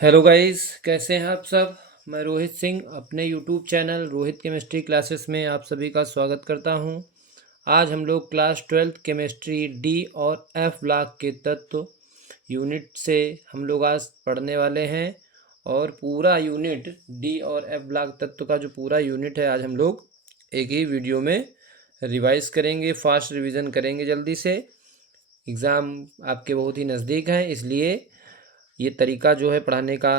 Hello guys, कैसे हैं आप सब। मैं रोहित सिंह अपने YouTube channel Rohit chemistry classes में आप सभी का स्वागत करता हूं। आज हम लोग क्लास 12th केमिस्ट्री डी और एफ ब्लॉक के तत्व यूनिट से हम लोग आज पढ़ने वाले हैं। और पूरा यूनिट डी और एफ ब्लॉक तत्व का जो पूरा यूनिट है आज हम लोग एक ही वीडियो में रिवाइज करेंगे, फास्ट रिवीजन करेंगे जल्दी से। एग्ज़ाम आपके बहुत ही नज़दीक हैं, इसलिए ये तरीका जो है पढ़ाने का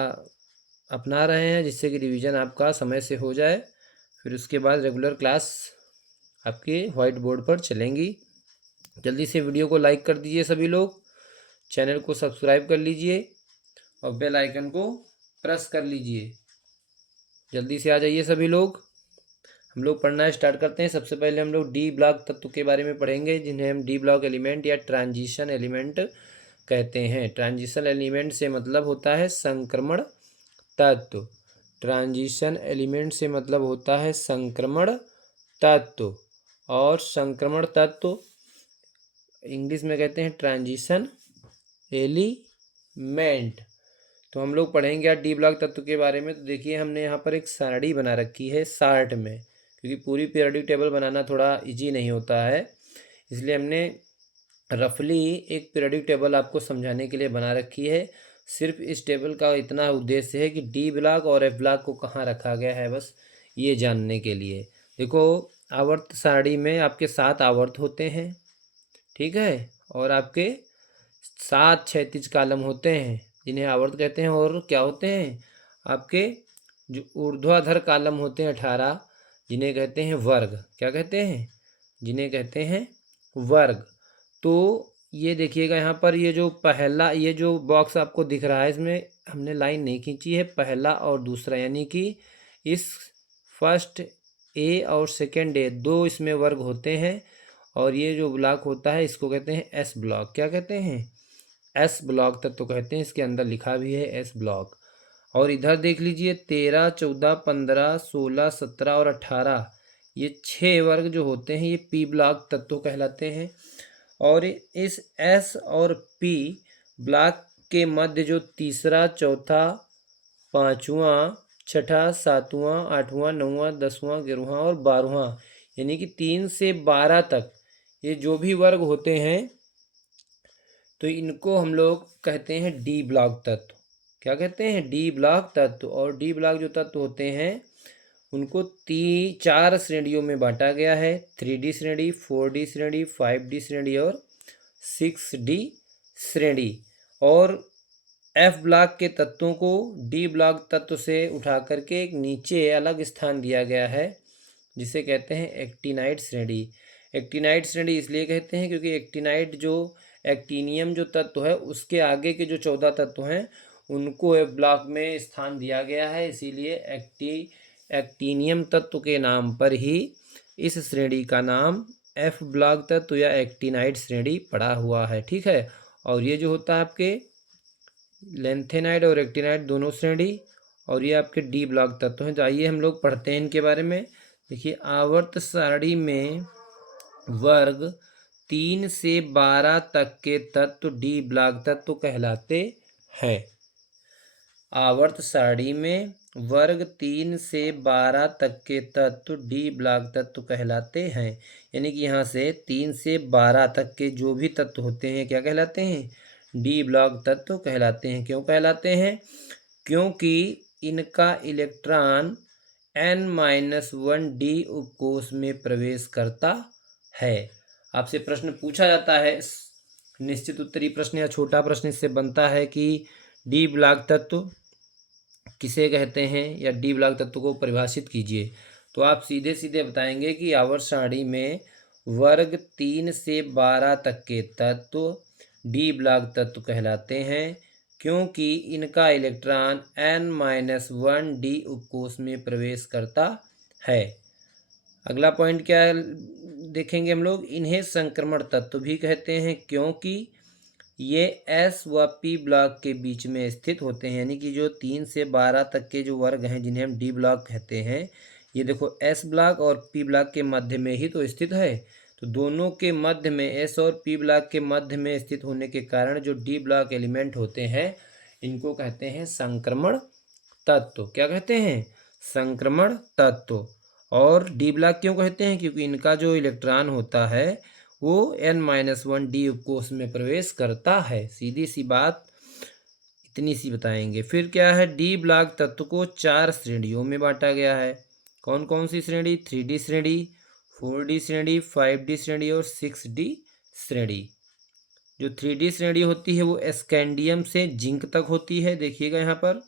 अपना रहे हैं, जिससे कि रिवीजन आपका समय से हो जाए। फिर उसके बाद रेगुलर क्लास आपके वाइट बोर्ड पर चलेंगी। जल्दी से वीडियो को लाइक कर दीजिए सभी लोग, चैनल को सब्सक्राइब कर लीजिए और बेल आइकन को प्रेस कर लीजिए। जल्दी से आ जाइए सभी लोग। हम लोग पढ़ना स्टार्ट करते हैं। सबसे पहले हम लोग डी ब्लॉक तत्व के बारे में पढ़ेंगे, जिन्हें हम डी ब्लॉक एलिमेंट या ट्रांजिशन एलिमेंट कहते हैं। ट्रांजिशन एलिमेंट से मतलब होता है संक्रमण तत्व। ट्रांजिशन एलिमेंट से मतलब होता है संक्रमण तत्व, और संक्रमण तत्व इंग्लिश में कहते हैं ट्रांजिशन एलिमेंट। तो हम लोग पढ़ेंगे आज डी ब्लॉक तत्व के बारे में। तो देखिए, हमने यहाँ पर एक सारणी बना रखी है शार्ट में, क्योंकि पूरी पीरियोडिक टेबल बनाना थोड़ा इजी नहीं होता है, इसलिए हमने रफली एक पीरियोडिक टेबल आपको समझाने के लिए बना रखी है। सिर्फ इस टेबल का इतना उद्देश्य है कि डी ब्लॉक और एफ ब्लॉक को कहाँ रखा गया है, बस ये जानने के लिए। देखो, आवर्त सारणी में आपके 7 आवर्त होते हैं, ठीक है, और आपके 7 क्षैतिज कालम होते हैं, जिन्हें आवर्त कहते हैं। और क्या होते हैं आपके जो ऊर्ध्वाधर कालम होते हैं 18, जिन्हें कहते हैं वर्ग। क्या कहते हैं? जिन्हें कहते हैं वर्ग। तो ये देखिएगा, यहाँ पर ये जो पहला ये जो बॉक्स आपको दिख रहा है, इसमें हमने लाइन नहीं खींची है, पहला और दूसरा, यानी कि इस फर्स्ट ए और सेकंड ए दो इसमें वर्ग होते हैं। और ये जो ब्लॉक होता है इसको कहते हैं एस ब्लॉक। क्या कहते हैं? एस ब्लॉक तक तो कहते हैं, इसके अंदर लिखा भी है एस ब्लॉक। और इधर देख लीजिए, 13, 14, 15, 16, 17 और 18, ये 6 वर्ग जो होते हैं ये पी ब्लॉक तत्व कहलाते हैं। और इस एस और पी ब्लॉक के मध्य जो तीसरा, चौथा, पाँचवा, छठा, सातवां, आठवां, नौवां, 10वां, 11वां और 12वां, यानी कि 3 से 12 तक ये जो भी वर्ग होते हैं, तो इनको हम लोग कहते हैं डी ब्लॉक तत्व। क्या कहते हैं? डी ब्लॉक तत्व। और डी ब्लॉक जो तत्व होते हैं उनको 4 श्रेणियों में बांटा गया है। 3D श्रेणी, 4D श्रेणी, 5D श्रेणी और 6D श्रेणी। और एफ ब्लॉक के तत्वों को डी ब्लॉक तत्व से उठा करके एक नीचे अलग स्थान दिया गया है, जिसे कहते हैं एक्टिनाइड श्रेणी। एक्टिनाइड श्रेणी इसलिए कहते हैं क्योंकि एक्टिनाइड जो एक्टिनियम जो तत्व है, उसके आगे के जो 14 तत्व हैं उनको एफ ब्लॉक में स्थान दिया गया है, इसीलिए एक्टिनियम तत्व के नाम पर ही इस श्रेणी का नाम एफ ब्लॉक तत्व या एक्टिनाइड श्रेणी पड़ा हुआ है, ठीक है। और ये जो होता है आपके लेंथेनाइड और एक्टिनाइड दोनों श्रेणी, और ये आपके डी ब्लॉक तत्व हैं। तो आइए हम लोग पढ़ते हैं इनके बारे में। देखिए, आवर्त सारणी में वर्ग 3 से 12 तक के तत्व डी ब्लॉक तत्व कहलाते हैं। आवर्त सारणी में वर्ग 3 से 12 तक के तत्व डी ब्लॉक तत्व कहलाते हैं। यानी कि यहाँ से 3 से 12 तक के जो भी तत्व होते हैं क्या कहलाते हैं? डी ब्लॉक तत्व कहलाते हैं। क्यों कहलाते हैं? क्योंकि इनका इलेक्ट्रॉन n-1 डी उपकोष में प्रवेश करता है। आपसे प्रश्न पूछा जाता है, निश्चित उत्तरीय प्रश्न या छोटा प्रश्न इससे बनता है कि डी ब्लॉक तत्व किसे कहते हैं, या डी ब्लॉक तत्व को परिभाषित कीजिए। तो आप सीधे सीधे बताएंगे कि आवर्त सारणी में वर्ग 3 से 12 तक के तत्व डी ब्लॉक तत्व कहलाते हैं, क्योंकि इनका इलेक्ट्रॉन n-1 डी उपकोष में प्रवेश करता है। अगला पॉइंट क्या देखेंगे हम लोग, इन्हें संक्रमण तत्व भी कहते हैं, क्योंकि ये एस व पी ब्लॉक के बीच में स्थित होते हैं। यानी कि जो 3 से 12 तक के जो वर्ग हैं जिन्हें हम डी ब्लॉक कहते हैं, ये देखो एस ब्लॉक और पी ब्लॉक के मध्य में ही तो स्थित है। तो दोनों के मध्य में, एस और पी ब्लॉक के मध्य में स्थित होने के कारण जो डी ब्लॉक एलिमेंट होते हैं इनको कहते हैं संक्रमण तत्व। क्या कहते हैं? संक्रमण तत्व। और डी ब्लॉक क्यों कहते हैं? क्योंकि इनका जो इलेक्ट्रॉन होता है वो n-1 डी उपकोष में प्रवेश करता है। सीधी सी बात इतनी सी बताएंगे। फिर क्या है? डी ब्लॉक तत्व को 4 श्रेणियों में बांटा गया है। कौन कौन सी श्रेणी? 3D श्रेणी, 4D श्रेणी, 5D श्रेणी और 6D श्रेणी। जो 3D श्रेणी होती है वो स्कैंडियम से जिंक तक होती है। देखिएगा यहाँ पर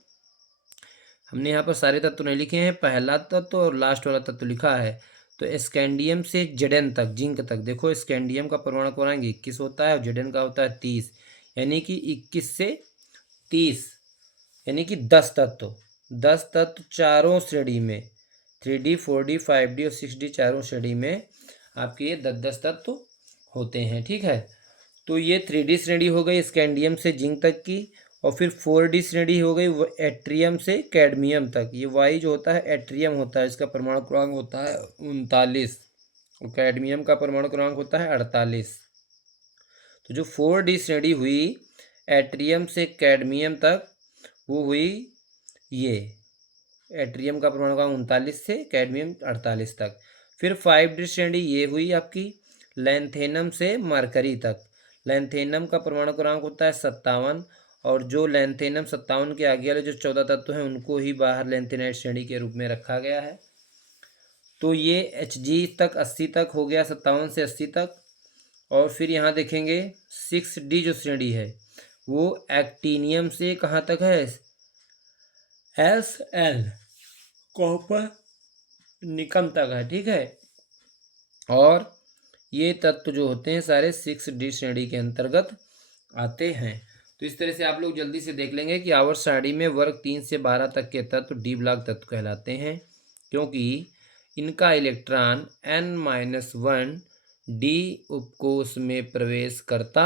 हमने यहाँ पर सारे तत्व नहीं लिखे हैं, पहला तत्व और लास्ट वाला तत्व लिखा है। तो स्कैंडियम से Zn तक, जिंक तक। देखो स्कैंडियम का परमाणु क्रमांक 21 होता है और Zn का होता है 30, यानी कि 21 से 30 यानी कि 10 तत्व। 10 तत्व चारों श्रेणी में, 3D, 4D, 5D और 6D चारों श्रेणी में आपके ये 10-10 तत्व होते हैं। ठीक है, तो ये 3D श्रेणी हो गई स्कैंडियम से जिंक तक की। और फिर 4D श्रेणी हो गई एट्रियम से कैडमियम तक। ये वाई जो होता है एट्रियम होता है, इसका परमाणु क्रमांक होता है 39 और कैडमियम का परमाणु क्रमांक होता है 48। तो जो 4D श्रेणी हुई एट्रियम से कैडमियम तक, वो हुई ये एट्रियम का परमाणु क्रमांक 39 से कैडमियम 48 तक। फिर 5D श्रेणी ये हुई आपकी लैंथेनम से मरकरी तक। लैंथेनम का परमाणु क्रमांक होता है 57 और जो लैंथेनम 57 के आगे वाले जो 14 तत्व हैं उनको ही बाहर लैंथेनाइट श्रेणी के रूप में रखा गया है। तो ये Hg तक 80 तक हो गया, 57 से 80 तक। और फिर यहाँ देखेंगे 6D जो श्रेणी है वो एक्टीनियम से कहाँ तक है? Sl कॉपर निकम तक है। ठीक है, और ये तत्व जो होते हैं सारे 6D श्रेणी के अंतर्गत आते हैं। तो इस तरह से आप लोग जल्दी से देख लेंगे कि आवर्त सारणी में वर्ग 3 से 12 तक के तत्व डी ब्लॉक तत्व कहलाते हैं, क्योंकि इनका इलेक्ट्रॉन n-1 डी उपकोष में प्रवेश करता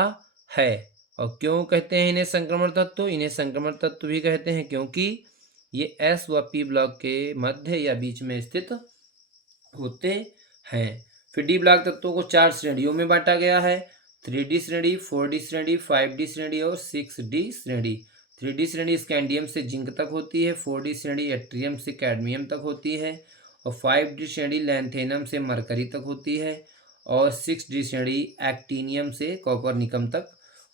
है। और क्यों कहते हैं इन्हें संक्रमण तत्व? इन्हें संक्रमण तत्व भी कहते हैं क्योंकि ये S व P ब्लॉक के मध्य या बीच में स्थित होते हैं। फिर डी ब्लॉक तत्वों को 4 श्रेणियों में बांटा गया है, 3D श्रेणी, 4D श्रेणी, 5D श्रेणी और 6D श्रेणी। 3D श्रेणी स्कैंडियम से जिंक तक होती है, 4D श्रेणी एट्रियम से कैडमियम तक होती है और 5D श्रेणी लैंथेनम से मरकरी तक होती है और 6D श्रेणी एक्टीनियम से कॉपर निकम तक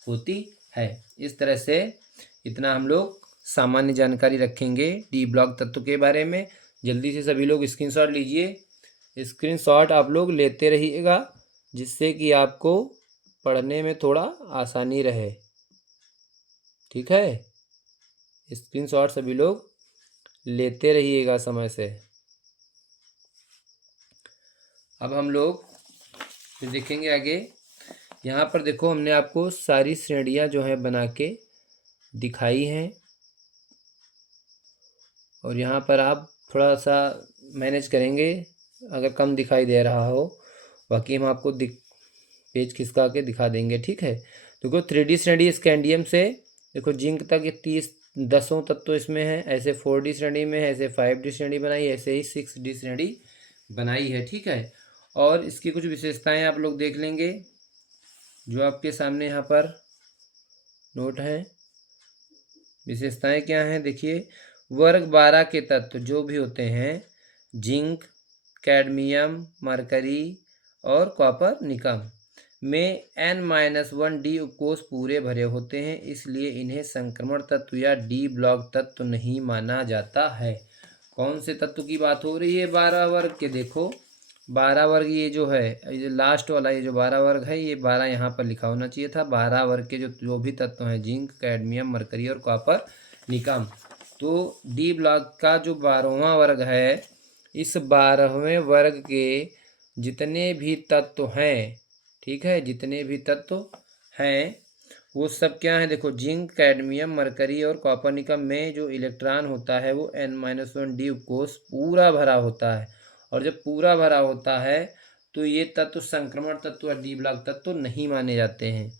होती है। इस तरह से इतना हम लोग सामान्य जानकारी रखेंगे डी ब्लॉक तत्व के बारे में। जल्दी से सभी लोग स्क्रीनशॉट लीजिए। स्क्रीनशॉट आप लोग लेते रहिएगा जिससे कि आपको पढ़ने में थोड़ा आसानी रहे। ठीक है, स्क्रीनशॉट सभी लोग लेते रहिएगा समय से। अब हम लोग फिर देखेंगे आगे। यहाँ पर देखो हमने आपको सारी श्रेणियाँ जो हैं बना के दिखाई हैं और यहाँ पर आप थोड़ा सा मैनेज करेंगे अगर कम दिखाई दे रहा हो, बाकी हम आपको पेज खिसका के दिखा देंगे। ठीक है, देखो 3D श्रेणी स्कैंडियम से देखो जिंक तक ये 10 तत्व इसमें है, ऐसे 4D श्रेणी में है, ऐसे 5D श्रेणी बनाई, ऐसे ही 6D श्रेणी बनाई है। ठीक है, और इसकी कुछ विशेषताएं आप लोग देख लेंगे जो आपके सामने यहाँ पर नोट है। विशेषताएं क्या हैं देखिए, वर्ग 12 के तत्व जो भी होते हैं जिंक, कैडमियम, मरकरी और कॉपर निकम में n-1 डी उपकोष पूरे भरे होते हैं, इसलिए इन्हें संक्रमण तत्व या डी ब्लॉक तत्व नहीं माना जाता है। कौन से तत्व की बात हो रही है? 12 वर्ग के। देखो 12 वर्ग ये जो है, ये लास्ट वाला ये जो 12 वर्ग है, ये 12 यहाँ पर लिखा होना चाहिए था। 12 वर्ग के जो भी तत्व हैं जिंक, कैडमियम, मरकरी और कॉपर निकम। तो डी ब्लॉक का जो 12वां वर्ग है, इस 12वें वर्ग के जितने भी तत्व हैं, ठीक है, जितने भी तत्व हैं वो सब क्या है? देखो जिंक, कैडमियम, मरकरी और कॉपर निकम में जो इलेक्ट्रॉन होता है वो n-1 डी उपकोष पूरा भरा होता है। और जब पूरा भरा होता है तो ये तत्व संक्रमण तत्व और डी ब्लॉक तत्व नहीं माने जाते हैं।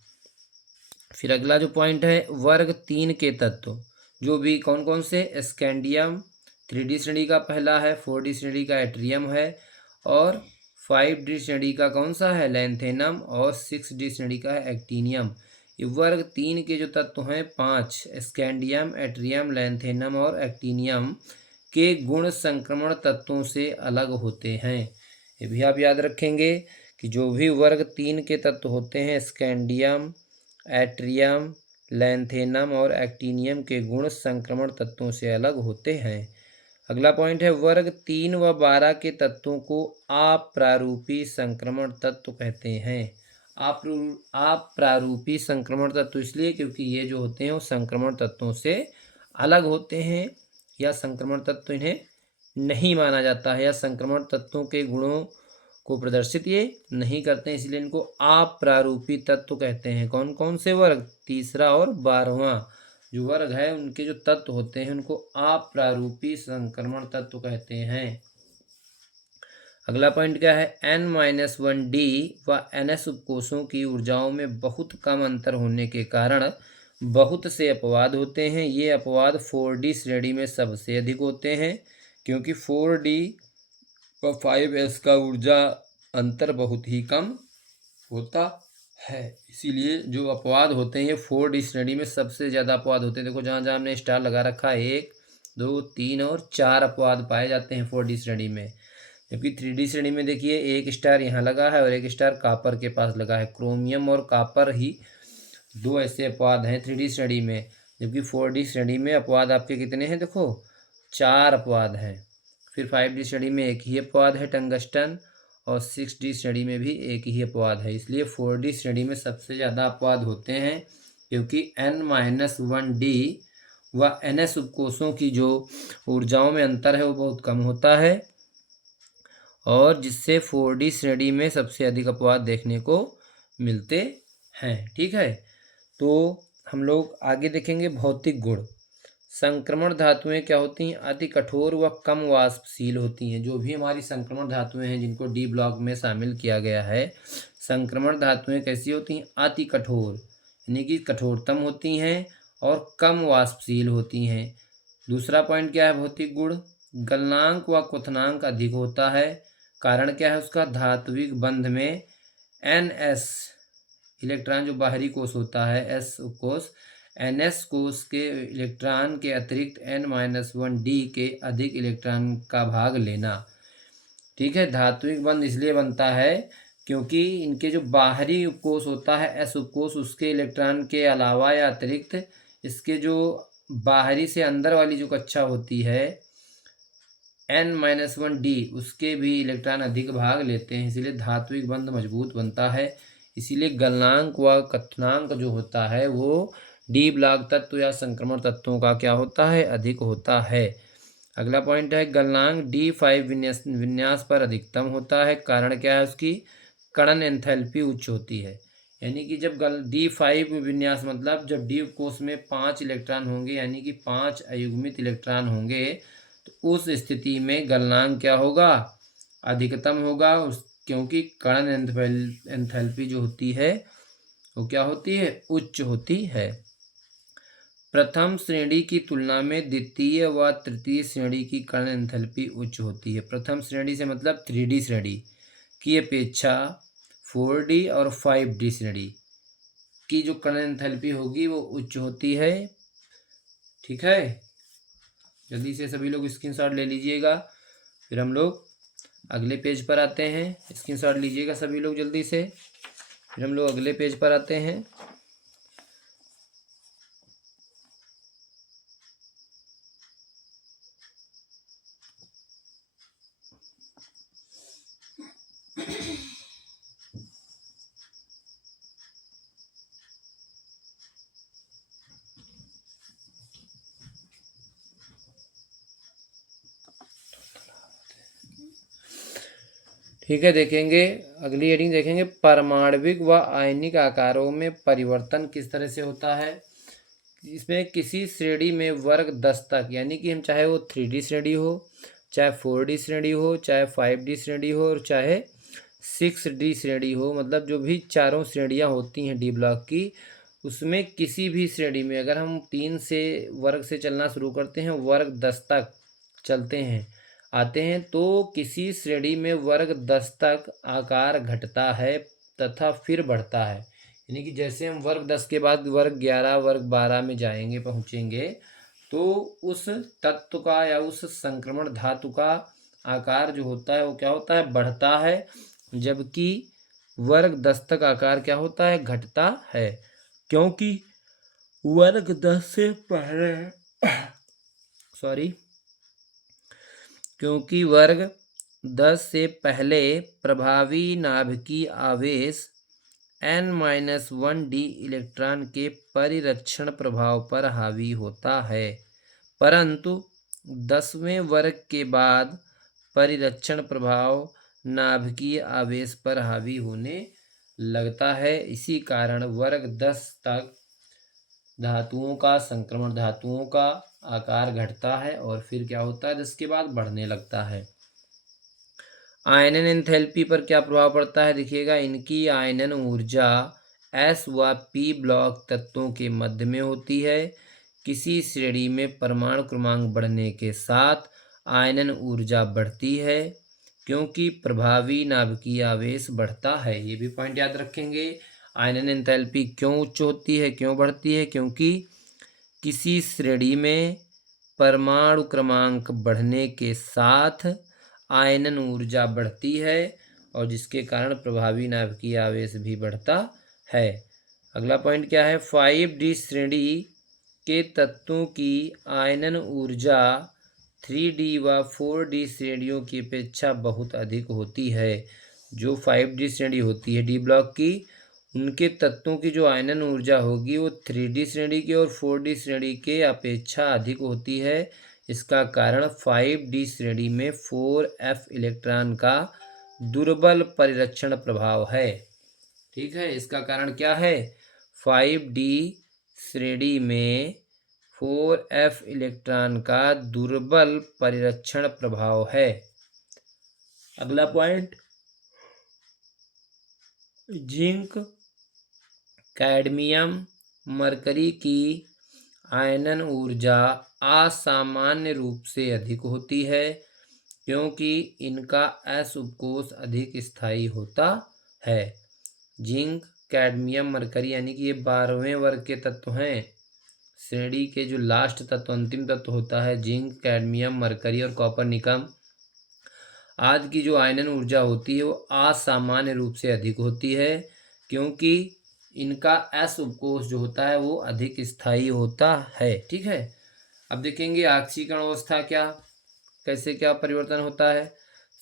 फिर अगला जो पॉइंट है, वर्ग 3 के तत्व जो भी कौन कौन से? स्कैंडियम 3D श्रेणी का पहला है, 4D श्रेणी का एट्रियम है और 5D श्रेणी का कौन सा है? लैंथेनम और 6D श्रेणी का है एक्टीनियम। ये वर्ग 3 के जो तत्व हैं 5 स्कैंडियम, एट्रियम, लैंथेनम और एक्टिनियम के गुण संक्रमण तत्वों से अलग होते हैं। ये भी आप याद रखेंगे कि जो भी वर्ग 3 के तत्व होते हैं स्कैंडियम, एट्रियम, लैंथेनम और एक्टिनियम के गुण संक्रमण तत्वों से अलग होते हैं। अगला पॉइंट है वर्ग 3 व 12 के तत्वों को अप्रारूपी संक्रमण तत्व कहते हैं। अप्रारूपी संक्रमण तत्व इसलिए क्योंकि ये जो होते हैं वो संक्रमण तत्वों से अलग होते हैं या संक्रमण तत्व इन्हें नहीं माना जाता है या संक्रमण तत्वों के गुणों को प्रदर्शित ये नहीं करते हैं, इसलिए इनको अप्रारूपी तत्व कहते हैं। कौन कौन से वर्ग? तीसरा और 12वां जो वर्ग है उनके जो तत्व होते हैं उनको अप्रारूपी संक्रमण तत्व कहते हैं। अगला पॉइंट क्या है? N-1D व NS उपकोषों की ऊर्जाओं में बहुत कम अंतर होने के कारण बहुत से अपवाद होते हैं। ये अपवाद 4D श्रेणी में सबसे अधिक होते हैं क्योंकि 4D व 5S का ऊर्जा अंतर बहुत ही कम होता है, इसीलिए जो अपवाद होते हैं ये 4D श्रेणी में सबसे ज़्यादा अपवाद होते हैं। देखो जहाँ जहाँ हमने स्टार लगा रखा है 1, 2, 3 और 4 अपवाद पाए जाते हैं 4D श्रेणी में। जबकि 3D श्रेणी में देखिए 1 स्टार यहाँ लगा है और 1 स्टार कापर के पास लगा है। क्रोमियम और कापर ही 2 ऐसे अपवाद हैं 3D श्रेणी में, जबकि 4D श्रेणी में अपवाद आपके कितने हैं? देखो 4 अपवाद हैं। फिर 5D श्रेणी में एक ही अपवाद है टंगस्टन और 6D श्रेणी में भी एक ही अपवाद है। इसलिए 4D श्रेणी में सबसे ज़्यादा अपवाद होते हैं क्योंकि N-1D व NS उपकोषों की जो ऊर्जाओं में अंतर है वो बहुत कम होता है और जिससे 4D श्रेणी में सबसे अधिक अपवाद देखने को मिलते हैं। ठीक है, तो हम लोग आगे देखेंगे भौतिक गुण। संक्रमण धातुएं क्या होती हैं? अति कठोर व कम वाष्पशील होती हैं। जो भी हमारी संक्रमण धातुएं हैं जिनको डी ब्लॉक में शामिल किया गया है, संक्रमण धातुएं कैसी होती हैं? अति कठोर, यानी कि कठोरतम होती हैं और कम वाष्पशील होती हैं। दूसरा पॉइंट क्या है भौतिक गुण? गलनांक व क्वथनांक अधिक होता है। कारण क्या है उसका? धात्विक बंध में NS इलेक्ट्रॉन जो बाहरी कोष होता है S कोष, NS कोष के इलेक्ट्रॉन के अतिरिक्त N-1D के अधिक इलेक्ट्रॉन का भाग लेना। ठीक है, धात्विक बंध इसलिए बनता है क्योंकि इनके जो बाहरी उपकोष होता है S उपकोष, उसके इलेक्ट्रॉन के अलावा या अतिरिक्त इसके जो बाहरी से अंदर वाली जो कक्षा होती है N-1D उसके भी इलेक्ट्रॉन अधिक भाग लेते हैं, इसीलिए धात्विक बंध मजबूत बनता है। इसीलिए गलनांक व क्वथनांक जो होता है वो डी ब्लॉक तत्व या संक्रमण तत्वों का क्या होता है? अधिक होता है। अगला पॉइंट है गलनांक D5 विन्यास पर अधिकतम होता है। कारण क्या है उसकी? कणन एंथैल्पी उच्च होती है, यानी कि जब D5 विन्यास मतलब जब डी कोष में 5 इलेक्ट्रॉन होंगे यानी कि 5 अयुग्मित इलेक्ट्रॉन होंगे तो उस स्थिति में गलनांक क्या होगा? अधिकतम होगा। क्योंकि कणन एंथैल्पी जो होती है वो क्या होती है? उच्च होती है। प्रथम श्रेणी की तुलना में द्वितीय व तृतीय श्रेणी की कणन एंथैल्पी उच्च होती है। प्रथम श्रेणी से मतलब 3D श्रेणी की अपेक्षा 4D और 5D श्रेणी की जो कणन एंथैल्पी होगी वो उच्च होती है। ठीक है, जल्दी से सभी लोग स्क्रीनशॉट ले लीजिएगा। फिर हम लोग अगले पेज पर आते हैं। स्क्रीनशॉट लीजिएगा सभी लोग जल्दी से, फिर हम लोग अगले पेज पर आते हैं। ठीक है, देखेंगे अगली हेडिंग देखेंगे परमाणविक व आयनिक आकारों में परिवर्तन किस तरह से होता है। इसमें किसी श्रेणी में वर्ग 10 तक, यानी कि हम चाहे वो 3D श्रेणी हो, चाहे 4D श्रेणी हो, चाहे 5D श्रेणी हो और चाहे 6D श्रेणी हो, मतलब जो भी चारों श्रेणियां होती हैं डी ब्लॉक की, उसमें किसी भी श्रेणी में अगर हम 3 से वर्ग से चलना शुरू करते हैं, वर्ग 10 तक चलते हैं आते हैं, तो किसी श्रेणी में वर्ग 10 तक आकार घटता है तथा फिर बढ़ता है। यानी कि जैसे हम वर्ग 10 के बाद वर्ग 11 वर्ग 12 में जाएंगे पहुँचेंगे, तो उस तत्व का या उस संक्रमण धातु का आकार जो होता है वो क्या होता है, बढ़ता है, जबकि वर्ग 10 तक आकार क्या होता है, घटता है। क्योंकि वर्ग 10 से पहले सॉरी क्योंकि वर्ग 10 से पहले प्रभावी नाभिकीय आवेश n-1d इलेक्ट्रॉन के परिरक्षण प्रभाव पर हावी होता है, परंतु 10वें वर्ग के बाद परिरक्षण प्रभाव नाभिकीय आवेश पर हावी होने लगता है। इसी कारण वर्ग 10 तक धातुओं का संक्रमण धातुओं का आकार घटता है और फिर क्या होता है, 10 के बाद बढ़ने लगता है। आयनन एंथैल्पी पर क्या प्रभाव पड़ता है, देखिएगा, इनकी आयनन ऊर्जा S व P ब्लॉक तत्वों के मध्य में होती है। किसी श्रेणी में परमाणु क्रमांक बढ़ने के साथ आयनन ऊर्जा बढ़ती है, क्योंकि प्रभावी नाभिकीय आवेश बढ़ता है। ये भी पॉइंट याद रखेंगे। आयनन एंथैल्पी क्यों उच्च होती है, क्यों बढ़ती है, क्योंकि किसी श्रेणी में परमाणु क्रमांक बढ़ने के साथ आयनन ऊर्जा बढ़ती है और जिसके कारण प्रभावी नाभिकीय आवेश भी बढ़ता है। अगला पॉइंट क्या है, 5D श्रेणी के तत्वों की आयनन ऊर्जा 3D व 4D श्रेणियों की अपेक्षा बहुत अधिक होती है। जो 5D श्रेणी होती है डी ब्लॉक की, उनके तत्वों की जो आयनन ऊर्जा होगी वो 3D श्रेणी की और 4D श्रेणी के अपेक्षा अधिक होती है। इसका कारण 5D श्रेणी में 4f इलेक्ट्रॉन का दुर्बल परिरक्षण प्रभाव है। ठीक है, इसका कारण क्या है, 5D श्रेणी में 4f इलेक्ट्रॉन का दुर्बल परिरक्षण प्रभाव है। अगला पॉइंट, जिंक कैडमियम मरकरी की आयनन ऊर्जा असामान्य रूप से अधिक होती है, क्योंकि इनका S उपकोष अधिक स्थायी होता है। जिंक कैडमियम मरकरी यानी कि ये 12वें वर्ग के तत्व हैं। श्रेणी के जो लास्ट तत्व अंतिम तत्व होता है जिंक कैडमियम मरकरी और कॉपर निकम, आज की जो आयनन ऊर्जा होती है वो असामान्य रूप से अधिक होती है, क्योंकि इनका S उपकोष जो होता है वो अधिक स्थायी होता है। ठीक है, अब देखेंगे ऑक्सीकरण अवस्था कैसे क्या परिवर्तन होता है।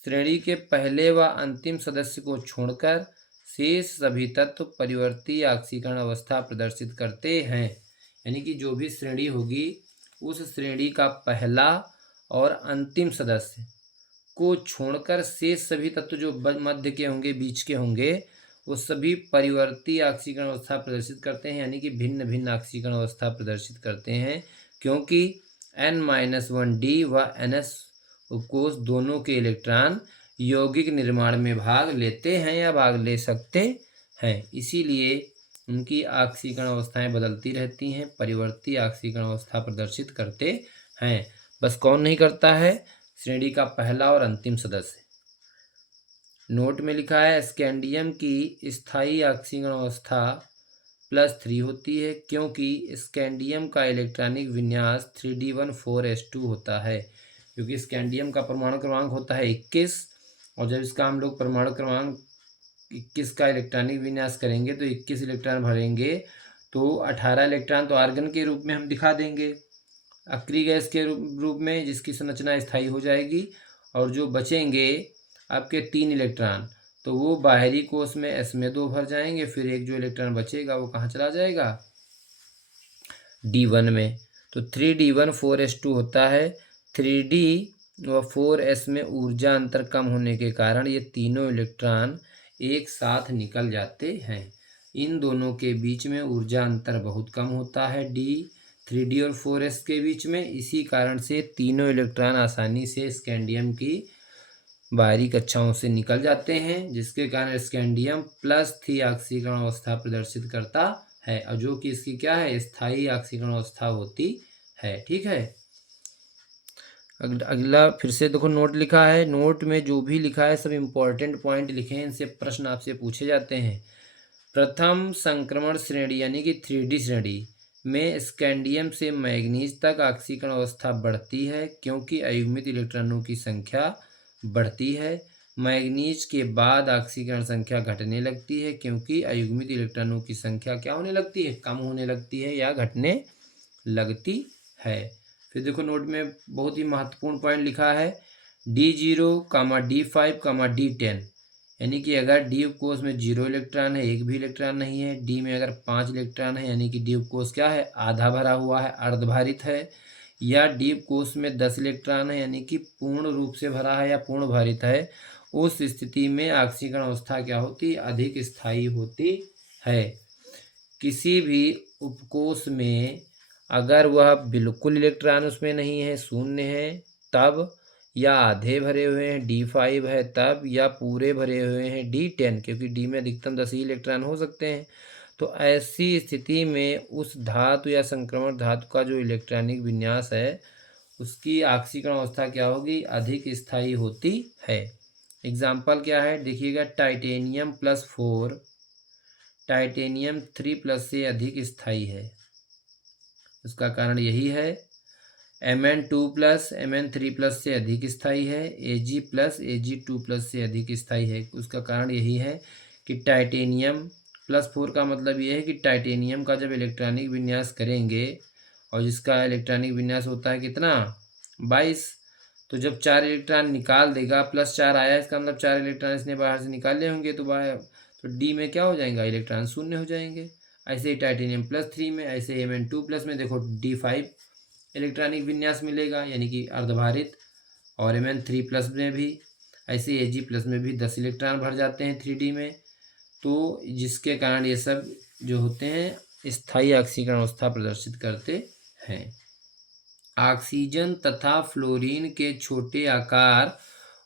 श्रेणी के पहले व अंतिम सदस्य को छोड़कर शेष सभी तत्व परिवर्ती ऑक्सीकरण अवस्था प्रदर्शित करते हैं। यानी कि जो भी श्रेणी होगी उस श्रेणी का पहला और अंतिम सदस्य को छोड़कर शेष सभी तत्व जो मध्य के होंगे, बीच के होंगे, वो सभी परिवर्ती ऑक्सीकरण अवस्था प्रदर्शित करते हैं, यानी कि भिन्न भिन्न ऑक्सीकरण अवस्था प्रदर्शित करते हैं, क्योंकि N-1D व NS उपकोष दोनों के इलेक्ट्रॉन यौगिक निर्माण में भाग लेते हैं या भाग ले सकते हैं। इसीलिए उनकी ऑक्सीकरण अवस्थाएं बदलती रहती हैं, परिवर्ती ऑक्सीकरण अवस्था प्रदर्शित करते हैं। बस कौन नहीं करता है, श्रेणी का पहला और अंतिम सदस्य। नोट में लिखा है स्कैंडियम की स्थायी ऑक्सीकरण अवस्था +3 होती है, क्योंकि स्कैंडियम का इलेक्ट्रॉनिक विन्यास 3D14S2 होता है। क्योंकि स्कैंडियम का परमाणु क्रमांक होता है 21, और जब इसका हम लोग परमाणु क्रमांक 21 का इलेक्ट्रॉनिक विन्यास करेंगे तो 21 इलेक्ट्रॉन भरेंगे, तो 18 इलेक्ट्रॉन तो आर्गन के रूप में हम दिखा देंगे, अक्रिय गैस के रूप में, जिसकी संरचना स्थायी हो जाएगी, और जो बचेंगे आपके 3 इलेक्ट्रॉन तो वो बाहरी कोश में S में 2 भर जाएंगे, फिर एक जो इलेक्ट्रॉन बचेगा वो कहाँ चला जाएगा, D1 में। तो 3D14S2 होता है। 3D व 4S में ऊर्जा अंतर कम होने के कारण ये तीनों इलेक्ट्रॉन एक साथ निकल जाते हैं। इन दोनों के बीच में ऊर्जा अंतर बहुत कम होता है 3D और 4S के बीच में। इसी कारण से तीनों इलेक्ट्रॉन आसानी से स्कैंडियम की बाहरी कक्षाओं से निकल जाते हैं, जिसके कारण स्कैंडियम +3 ऑक्सीकरण अवस्था प्रदर्शित करता है, और जो कि इसकी क्या है, स्थायी ऑक्सीकरण अवस्था होती है। ठीक है, अगला फिर से देखो नोट लिखा है। नोट में जो भी लिखा है सब इम्पोर्टेंट पॉइंट लिखे हैं, इनसे प्रश्न आपसे पूछे जाते हैं। प्रथम संक्रमण श्रेणी यानी कि 3D श्रेणी में स्कैंडियम से मैग्नीज तक ऑक्सीकरण अवस्था बढ़ती है क्योंकि अयुग्मित इलेक्ट्रॉनों की संख्या बढ़ती है। मैग्नीज के बाद ऑक्सीकरण संख्या घटने लगती है क्योंकि अयुग्मित इलेक्ट्रॉनों की संख्या क्या होने लगती है, कम होने लगती है या घटने लगती है। फिर देखो नोट में बहुत ही महत्वपूर्ण पॉइंट लिखा है D0, D5, D10, यानी कि अगर डी उपकोष में 0 इलेक्ट्रॉन है, एक भी इलेक्ट्रॉन नहीं है, डी में अगर 5 इलेक्ट्रॉन है यानी कि डी उपकोष क्या है, आधा भरा हुआ है, अर्धभारित है, या डी उपकोष में 10 इलेक्ट्रॉन है यानी कि पूर्ण रूप से भरा है या पूर्ण भारित है, उस स्थिति में ऑक्सीकरण अवस्था क्या होती है, अधिक स्थायी होती है। किसी भी उपकोष में अगर वह बिल्कुल इलेक्ट्रॉन उसमें नहीं है, शून्य है, तब, या आधे भरे हुए हैं D5 है तब, या पूरे भरे हुए हैं D10, क्योंकि D में अधिकतम 10 ही इलेक्ट्रॉन हो सकते हैं। तो ऐसी स्थिति में उस धातु या संक्रमण धातु का जो इलेक्ट्रॉनिक विन्यास है उसकी ऑक्सीकरण अवस्था क्या होगी, अधिक स्थायी होती है। एग्जाम्पल क्या है देखिएगा, टाइटेनियम+4 टाइटेनियम 3+ से अधिक स्थायी है। उसका कारण यही है Mn2+ Mn3+ से अधिक स्थायी है, Ag+ Ag2+ से अधिक स्थायी है। उसका कारण यही है कि टाइटेनियम+4 का मतलब ये है कि टाइटेनियम का जब इलेक्ट्रॉनिक विन्यास करेंगे और जिसका इलेक्ट्रॉनिक विन्यास होता है कितना, 22, तो जब 4 इलेक्ट्रॉन निकाल देगा, +4 आया, इसका मतलब 4 इलेक्ट्रॉन इसने बाहर से निकाले होंगे, तो डी में क्या हो जाएगा, इलेक्ट्रॉन शून्य हो जाएंगे। ऐसे ही टाइटेनियम+3 में, ऐसे Mn2+ में देखो D5 इलेक्ट्रॉनिक विन्यास मिलेगा यानी कि अर्धभारित, और Mn3+ में भी, ऐसे Ag+ में भी 10 इलेक्ट्रॉन भर जाते हैं 3D में, तो जिसके कारण ये सब जो होते हैं स्थायी ऑक्सीकरण अवस्था प्रदर्शित करते हैं। ऑक्सीजन तथा फ्लोरीन के छोटे आकार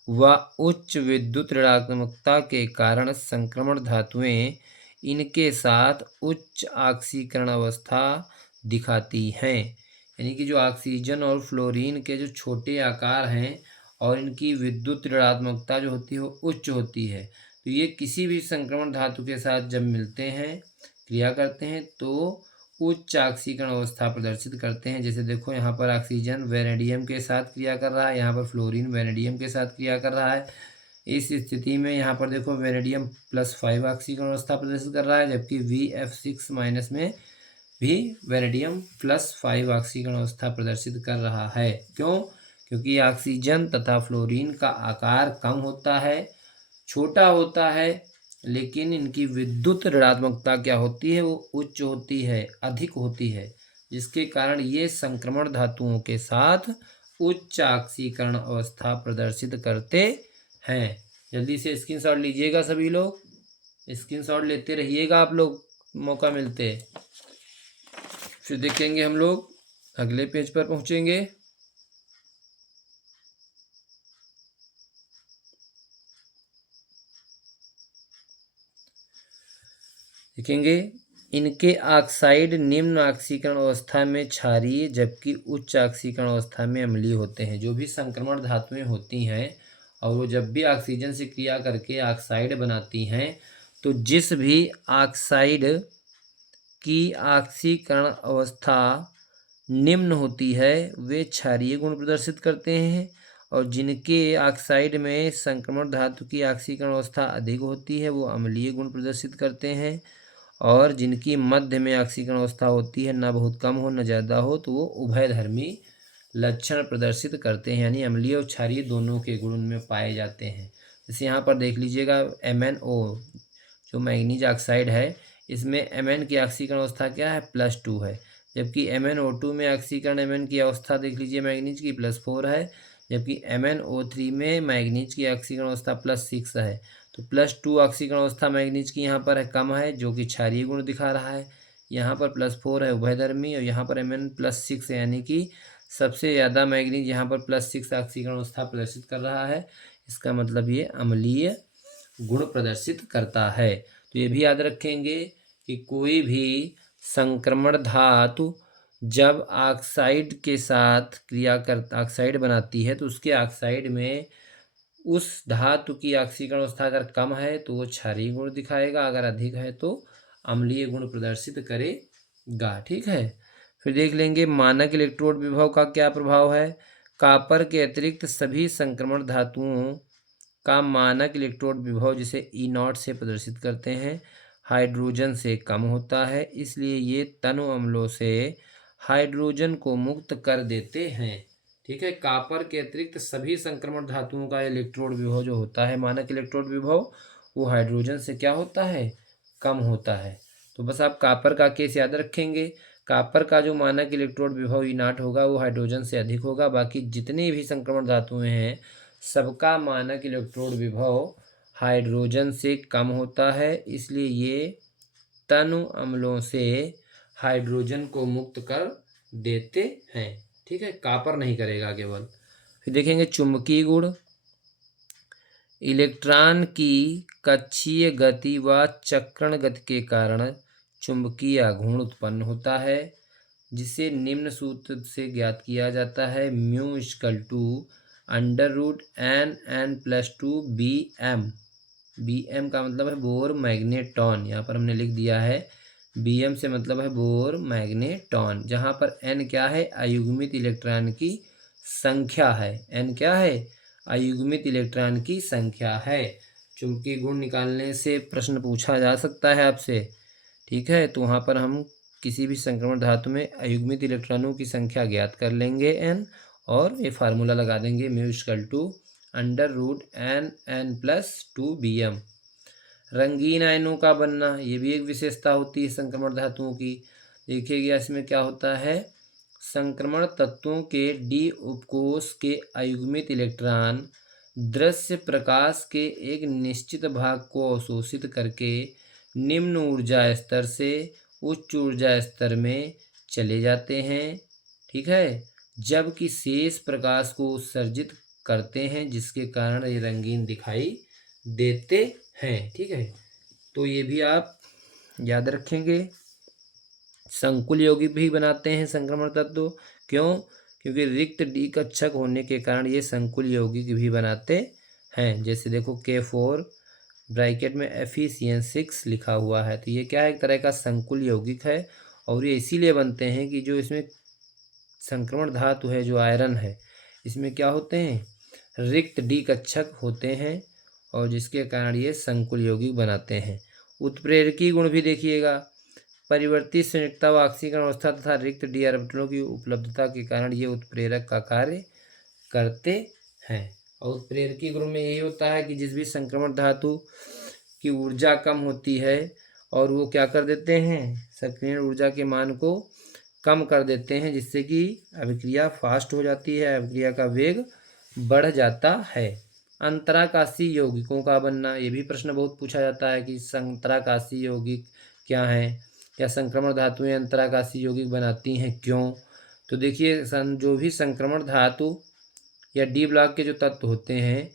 व उच्च विद्युत ऋणात्मकता के कारण संक्रमण धातुएं इनके साथ उच्च ऑक्सीकरण अवस्था दिखाती हैं। यानी कि जो ऑक्सीजन और फ्लोरीन के जो छोटे आकार हैं और इनकी विद्युत ऋणात्मकता जो होती है वो उच्च होती है, तो ये किसी भी संक्रमण धातु के साथ जब मिलते हैं, क्रिया करते हैं, तो उच्च ऑक्सीकरण अवस्था प्रदर्शित करते हैं। जैसे देखो यहाँ पर ऑक्सीजन वेनेडियम के साथ क्रिया कर रहा है, यहाँ पर फ्लोरीन वेनेडियम के साथ क्रिया कर रहा है। इस स्थिति में यहाँ पर देखो वेनेडियम+5 ऑक्सीकरण अवस्था प्रदर्शित कर रहा है, जबकि VF6- में भी वेनेडियम+5 ऑक्सीकरण अवस्था प्रदर्शित कर रहा है। क्यों? क्योंकि ऑक्सीजन तथा फ्लोरीन का आकार कम होता है, छोटा होता है, लेकिन इनकी विद्युत ऋणात्मकता क्या होती है, वो उच्च होती है, अधिक होती है, जिसके कारण ये संक्रमण धातुओं के साथ उच्च ऑक्सीकरण अवस्था प्रदर्शित करते हैं। जल्दी से स्क्रीनशॉट लीजिएगा सभी लोग, स्क्रीनशॉट लेते रहिएगा आप लोग, मौका मिलते। फिर देखेंगे हम लोग अगले पेज पर पहुंचेंगे। देखेंगे इनके ऑक्साइड निम्न ऑक्सीकरण अवस्था में क्षारीय जबकि उच्च ऑक्सीकरण अवस्था में अम्लीय होते हैं। जो भी संक्रमण धातुएं होती हैं और वो जब भी ऑक्सीजन से क्रिया करके ऑक्साइड बनाती हैं, तो जिस भी ऑक्साइड की ऑक्सीकरण अवस्था निम्न होती है वे क्षारीय गुण प्रदर्शित करते हैं, और जिनके ऑक्साइड में संक्रमण धातु की ऑक्सीकरण अवस्था अधिक होती है वो अम्लीय गुण प्रदर्शित करते हैं, और जिनकी मध्य में ऑक्सीकरण अवस्था होती है, ना बहुत कम हो ना ज़्यादा हो, तो वो उभयधर्मी लक्षण प्रदर्शित करते हैं, यानी अम्लीय और क्षारीय दोनों के गुण में पाए जाते हैं। जैसे यहाँ पर देख लीजिएगा MnO जो मैग्नीज ऑक्साइड है, इसमें Mn की ऑक्सीकरण अवस्था क्या है, +2 है, जबकि MnO2 में ऑक्सीकरण Mn की अवस्था देख लीजिए मैग्नीज की +4 है, जबकि MnO3 में मैग्नीज की ऑक्सीकरण अवस्था +6 है। तो +2 ऑक्सीकरण अवस्था मैग्नीज की यहाँ पर है, कम है, जो कि क्षारीय गुण दिखा रहा है। यहाँ पर +4 है उभयधर्मी, और यहाँ पर Mn+6 है, यानी कि सबसे ज़्यादा मैग्नीज यहाँ पर +6 ऑक्सीकरण अवस्था प्रदर्शित कर रहा है। इसका मतलब ये अम्लीय गुण प्रदर्शित करता है। तो ये भी याद रखेंगे कि कोई भी संक्रमण धातु जब ऑक्साइड के साथ क्रिया कर ऑक्साइड बनाती है, तो उसके ऑक्साइड में उस धातु की ऑक्सीकरण अवस्था अगर कम है तो वो क्षारीय गुण दिखाएगा, अगर अधिक है तो अम्लीय गुण प्रदर्शित करेगा। ठीक है, फिर देख लेंगे मानक इलेक्ट्रोड विभव का क्या प्रभाव है। कॉपर के अतिरिक्त सभी संक्रमण धातुओं का मानक इलेक्ट्रोड विभव जिसे E0 से प्रदर्शित करते हैं हाइड्रोजन से कम होता है, इसलिए ये तनु अम्लों से हाइड्रोजन को मुक्त कर देते हैं। ठीक है, कॉपर के अतिरिक्त सभी संक्रमण धातुओं का इलेक्ट्रोड विभव जो होता है मानक इलेक्ट्रोड विभव वो हाइड्रोजन से क्या होता है, कम होता है। तो बस आप कॉपर का केस याद रखेंगे, कॉपर का जो मानक इलेक्ट्रोड विभव E0 होगा वो हाइड्रोजन से अधिक होगा। बाकी जितनी भी संक्रमण धातुएं हैं सबका मानक इलेक्ट्रोड विभव हाइड्रोजन से कम होता है, इसलिए ये तनु अम्लों से हाइड्रोजन को मुक्त कर देते हैं। ठीक है, कॉपर नहीं करेगा केवल। फिर देखेंगे चुंबकीय गुण। इलेक्ट्रॉन की कक्षीय गति व चक्रण गति के कारण चुंबकीय आघूर्ण उत्पन्न होता है, जिसे निम्न सूत्र से ज्ञात किया जाता है। Mu equal to √n+2 bm। bm का मतलब है बोर मैग्नेटॉन, यहाँ पर हमने लिख दिया है bm से मतलब है बोर मैग्नेटॉन, जहाँ पर n क्या है, अयुग्मित इलेक्ट्रॉन की संख्या है। n क्या है, अयुग्मित इलेक्ट्रॉन की संख्या है। चुंबकीय गुण निकालने से प्रश्न पूछा जा सकता है आपसे। ठीक है, तो वहाँ पर हम किसी भी संक्रमण धातु में अयुग्मित इलेक्ट्रॉनों की संख्या ज्ञात कर लेंगे n, और ये फार्मूला लगा देंगे mu equal to √n+2 bm। रंगीन आयनों का बनना, ये भी एक विशेषता होती है संक्रमण धातुओं की। देखिएगा इसमें क्या होता है, संक्रमण तत्वों के डी उपकोष के अयुग्मित इलेक्ट्रॉन दृश्य प्रकाश के एक निश्चित भाग को अवशोषित करके निम्न ऊर्जा स्तर से उच्च ऊर्जा स्तर में चले जाते हैं। ठीक है, जबकि शेष प्रकाश को उत्सर्जित करते हैं, जिसके कारण ये रंगीन दिखाई देते हैं। ठीक है, तो ये भी आप याद रखेंगे। संकुल यौगिक भी बनाते हैं संक्रमण तत्व, क्यों, क्योंकि रिक्त डी कक्षक होने के कारण ये संकुल यौगिक भी बनाते हैं। जैसे देखो K4 ब्रैकेट में FeCN6 लिखा हुआ है, तो ये क्या है, एक तरह का संकुल यौगिक है, और ये इसीलिए बनते हैं कि जो इसमें संक्रमण धातु है जो आयरन है, इसमें क्या होते हैं, रिक्त डी कक्षक होते हैं, और जिसके कारण ये संकुल यौगिक बनाते हैं। उत्प्रेरकी गुण भी देखिएगा, परिवर्तित संयुक्ता व ऑक्सीकरण अवस्था तथा रिक्त डी ऑर्बिटलों की उपलब्धता के कारण ये उत्प्रेरक का कार्य करते हैं। और उत्प्रेरकी गुण में यही होता है कि जिस भी संक्रमण धातु की ऊर्जा कम होती है और वो क्या कर देते हैं, सक्रियण ऊर्जा के मान को कम कर देते हैं, जिससे कि अभिक्रिया फास्ट हो जाती है, अभिक्रिया का वेग बढ़ जाता है। अंतराकाशी यौगिकों का बनना, ये भी प्रश्न बहुत पूछा जाता है कि अंतराकाशी यौगिक क्या हैं, क्या संक्रमण धातुएं अंतराकाशी यौगिक बनाती हैं, क्यों। तो देखिए जो भी संक्रमण धातु या डी ब्लॉक के जो तत्व होते हैं,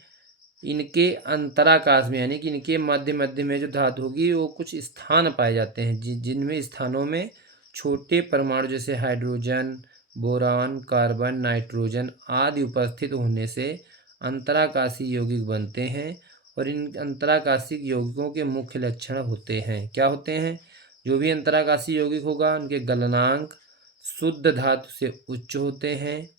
इनके अंतराकाश में यानी कि इनके मध्य मध्य में जो धातु होगी वो कुछ स्थान पाए जाते हैं जिनमें स्थानों में छोटे परमाणु जैसे हाइड्रोजन, बोरान, कार्बन, नाइट्रोजन आदि उपस्थित होने से अंतराकाशी यौगिक बनते हैं। और इन अंतराकाशी यौगिकों के मुख्य लक्षण होते हैं, क्या होते हैं, जो भी अंतराकाशी यौगिक होगा उनके गलनांक शुद्ध धातु से उच्च होते हैं,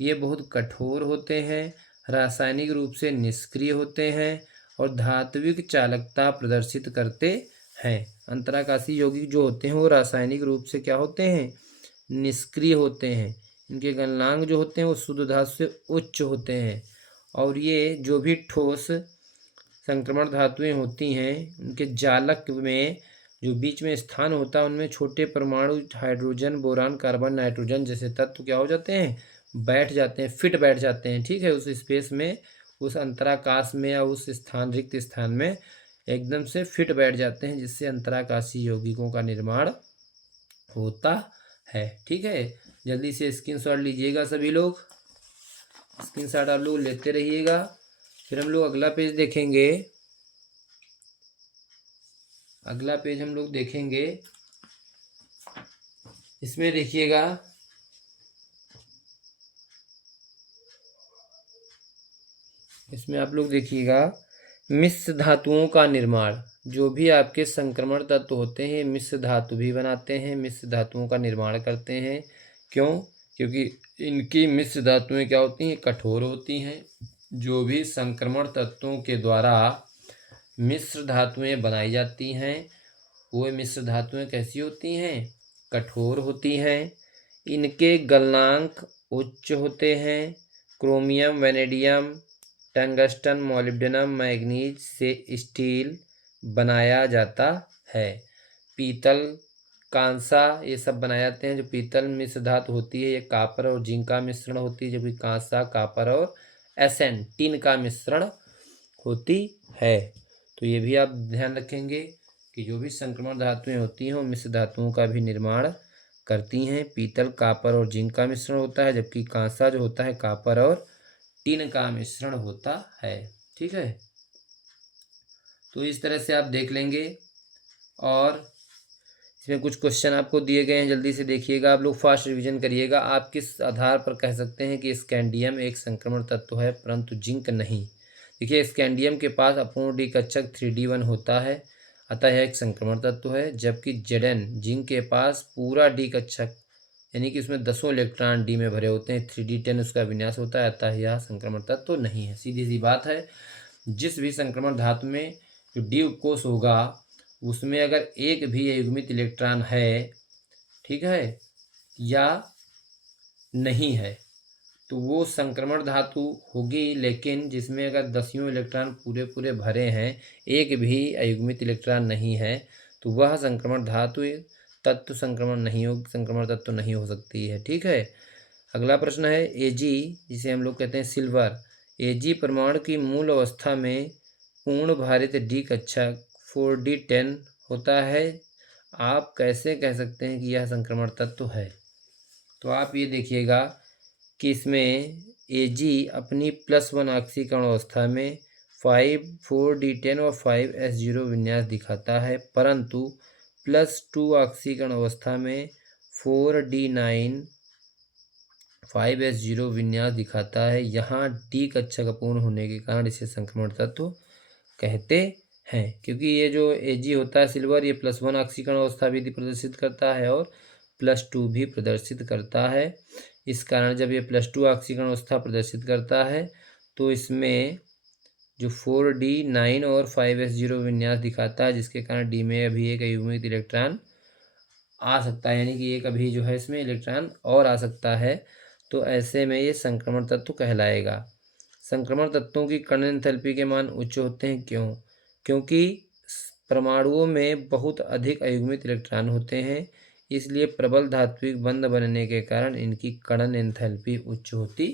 ये बहुत कठोर होते हैं, रासायनिक रूप से निष्क्रिय होते हैं और धात्विक चालकता प्रदर्शित करते हैं। अंतराकाशी यौगिक जो होते हैं वो रासायनिक रूप से क्या होते हैं, निष्क्रिय होते हैं, इनके गलनांक जो होते हैं वो शुद्ध धातु से उच्च होते हैं। और ये जो भी ठोस संक्रमण धातुएं होती हैं उनके जालक में जो बीच में स्थान होता है उनमें छोटे परमाणु हाइड्रोजन, बोरान, कार्बन, नाइट्रोजन जैसे तत्व क्या हो जाते हैं, बैठ जाते हैं, फिट बैठ जाते हैं। ठीक है, उस स्पेस में, उस अंतराकाश में या उस स्थान रिक्त स्थान में एकदम से फिट बैठ जाते हैं, जिससे अंतराकाशी यौगिकों का निर्माण होता है। ठीक है, जल्दी से स्क्रीनशॉट लीजिएगा सभी लोग, स्क्रीनशॉट आप लोग लेते रहिएगा। फिर हम लोग अगला पेज देखेंगे, अगला पेज हम लोग देखेंगे, इसमें देखिएगा इसमें आप लोग देखिएगा मिश्र धातुओं का निर्माण। जो भी आपके संक्रमण तत्व होते हैं मिश्र धातु भी बनाते हैं, मिश्र धातुओं का निर्माण करते हैं। क्यों? क्योंकि इनकी मिश्र धातुएं क्या होती हैं? कठोर होती हैं। जो भी संक्रमण तत्वों के द्वारा मिश्र धातुएं बनाई जाती हैं वो मिश्र धातुएं कैसी होती हैं? कठोर होती हैं। इनके गलनांक उच्च होते हैं। Chromium, vanadium, tungsten, molybdenum, manganese से स्टील बनाया जाता है। पीतल, कांसा ये सब बनाए जाते हैं। जो पीतल मिश्र धातु होती है ये कॉपर और जिंक का मिश्रण होती है, जबकि कांसा कॉपर और एसएन टिन का मिश्रण होती है। तो ये भी आप ध्यान रखेंगे कि जो भी संक्रमण धातुएं होती हैं वो मिश्र धातुओं का भी निर्माण करती हैं। पीतल कॉपर और जिंक का मिश्रण होता है, जबकि कांसा जो होता है कॉपर और टिन का मिश्रण होता है। ठीक है, तो इस तरह से आप देख लेंगे। और इसमें कुछ क्वेश्चन आपको दिए गए हैं, जल्दी से देखिएगा, आप लोग फास्ट रिवीजन करिएगा। आप किस आधार पर कह सकते हैं कि स्कैंडियम एक संक्रमण तत्व है परंतु जिंक नहीं? देखिए, स्कैंडियम के पास अपूर्ण डी कक्षक 3D1 होता है, अतः यह एक संक्रमण तत्व है। जबकि Zn जिंक के पास पूरा डी कक्षक यानी कि उसमें 10 इलेक्ट्रॉन डी में भरे होते हैं, 3D10 उसका विन्यास होता है, अतः यह संक्रमण तत्व नहीं है। सीधी सी बात है। जिस भी संक्रमण धातु में जो डी उपकोष होगा उसमें अगर एक भी अयुग्मित इलेक्ट्रॉन है, ठीक है, या नहीं है, तो वो संक्रमण धातु होगी। लेकिन जिसमें अगर 10 इलेक्ट्रॉन पूरे पूरे भरे हैं, एक भी अयुग्मित इलेक्ट्रॉन नहीं है, तो वह संक्रमण धातु तत्व संक्रमण तत्व नहीं हो सकती है। ठीक है, अगला प्रश्न है Ag, जिसे हम लोग कहते हैं सिल्वर। Ag परमाणु की मूल अवस्था में पूर्ण भारित डी कक्षक 4D10 होता है। आप कैसे कह सकते हैं कि यह संक्रमण तत्व है? तो आप ये देखिएगा कि इसमें Ag अपनी +1 ऑक्सीकरण अवस्था में 4D10 और 5s0 विन्यास दिखाता है, परंतु +2 ऑक्सीकरण अवस्था में 4D9 5s0 विन्यास दिखाता है। यहाँ डी कक्षक अपूर्ण होने के कारण इसे संक्रमण तत्व कहते हैं। क्योंकि ये जो Ag होता है सिल्वर, ये +1 ऑक्सीकरण अवस्था भी प्रदर्शित करता है और +2 भी प्रदर्शित करता है। इस कारण जब ये +2 ऑक्सीकरण अवस्था प्रदर्शित करता है तो इसमें जो 4D9 और 5s0 विन्यास दिखाता है, जिसके कारण डी में अभी एक अयुग्मित इलेक्ट्रॉन आ सकता है, यानी कि एक अभी जो है इसमें इलेक्ट्रॉन और आ सकता है। तो ऐसे में ये संक्रमण तत्व कहलाएगा। संक्रमण तत्वों की कर्ण एंथैल्पी के मान उच्च होते हैं। क्यों? क्योंकि परमाणुओं में बहुत अधिक अयुग्मित इलेक्ट्रॉन होते हैं, इसलिए प्रबल धात्विक बंध बनने के कारण इनकी कर्ण एंथैल्पी उच्च होती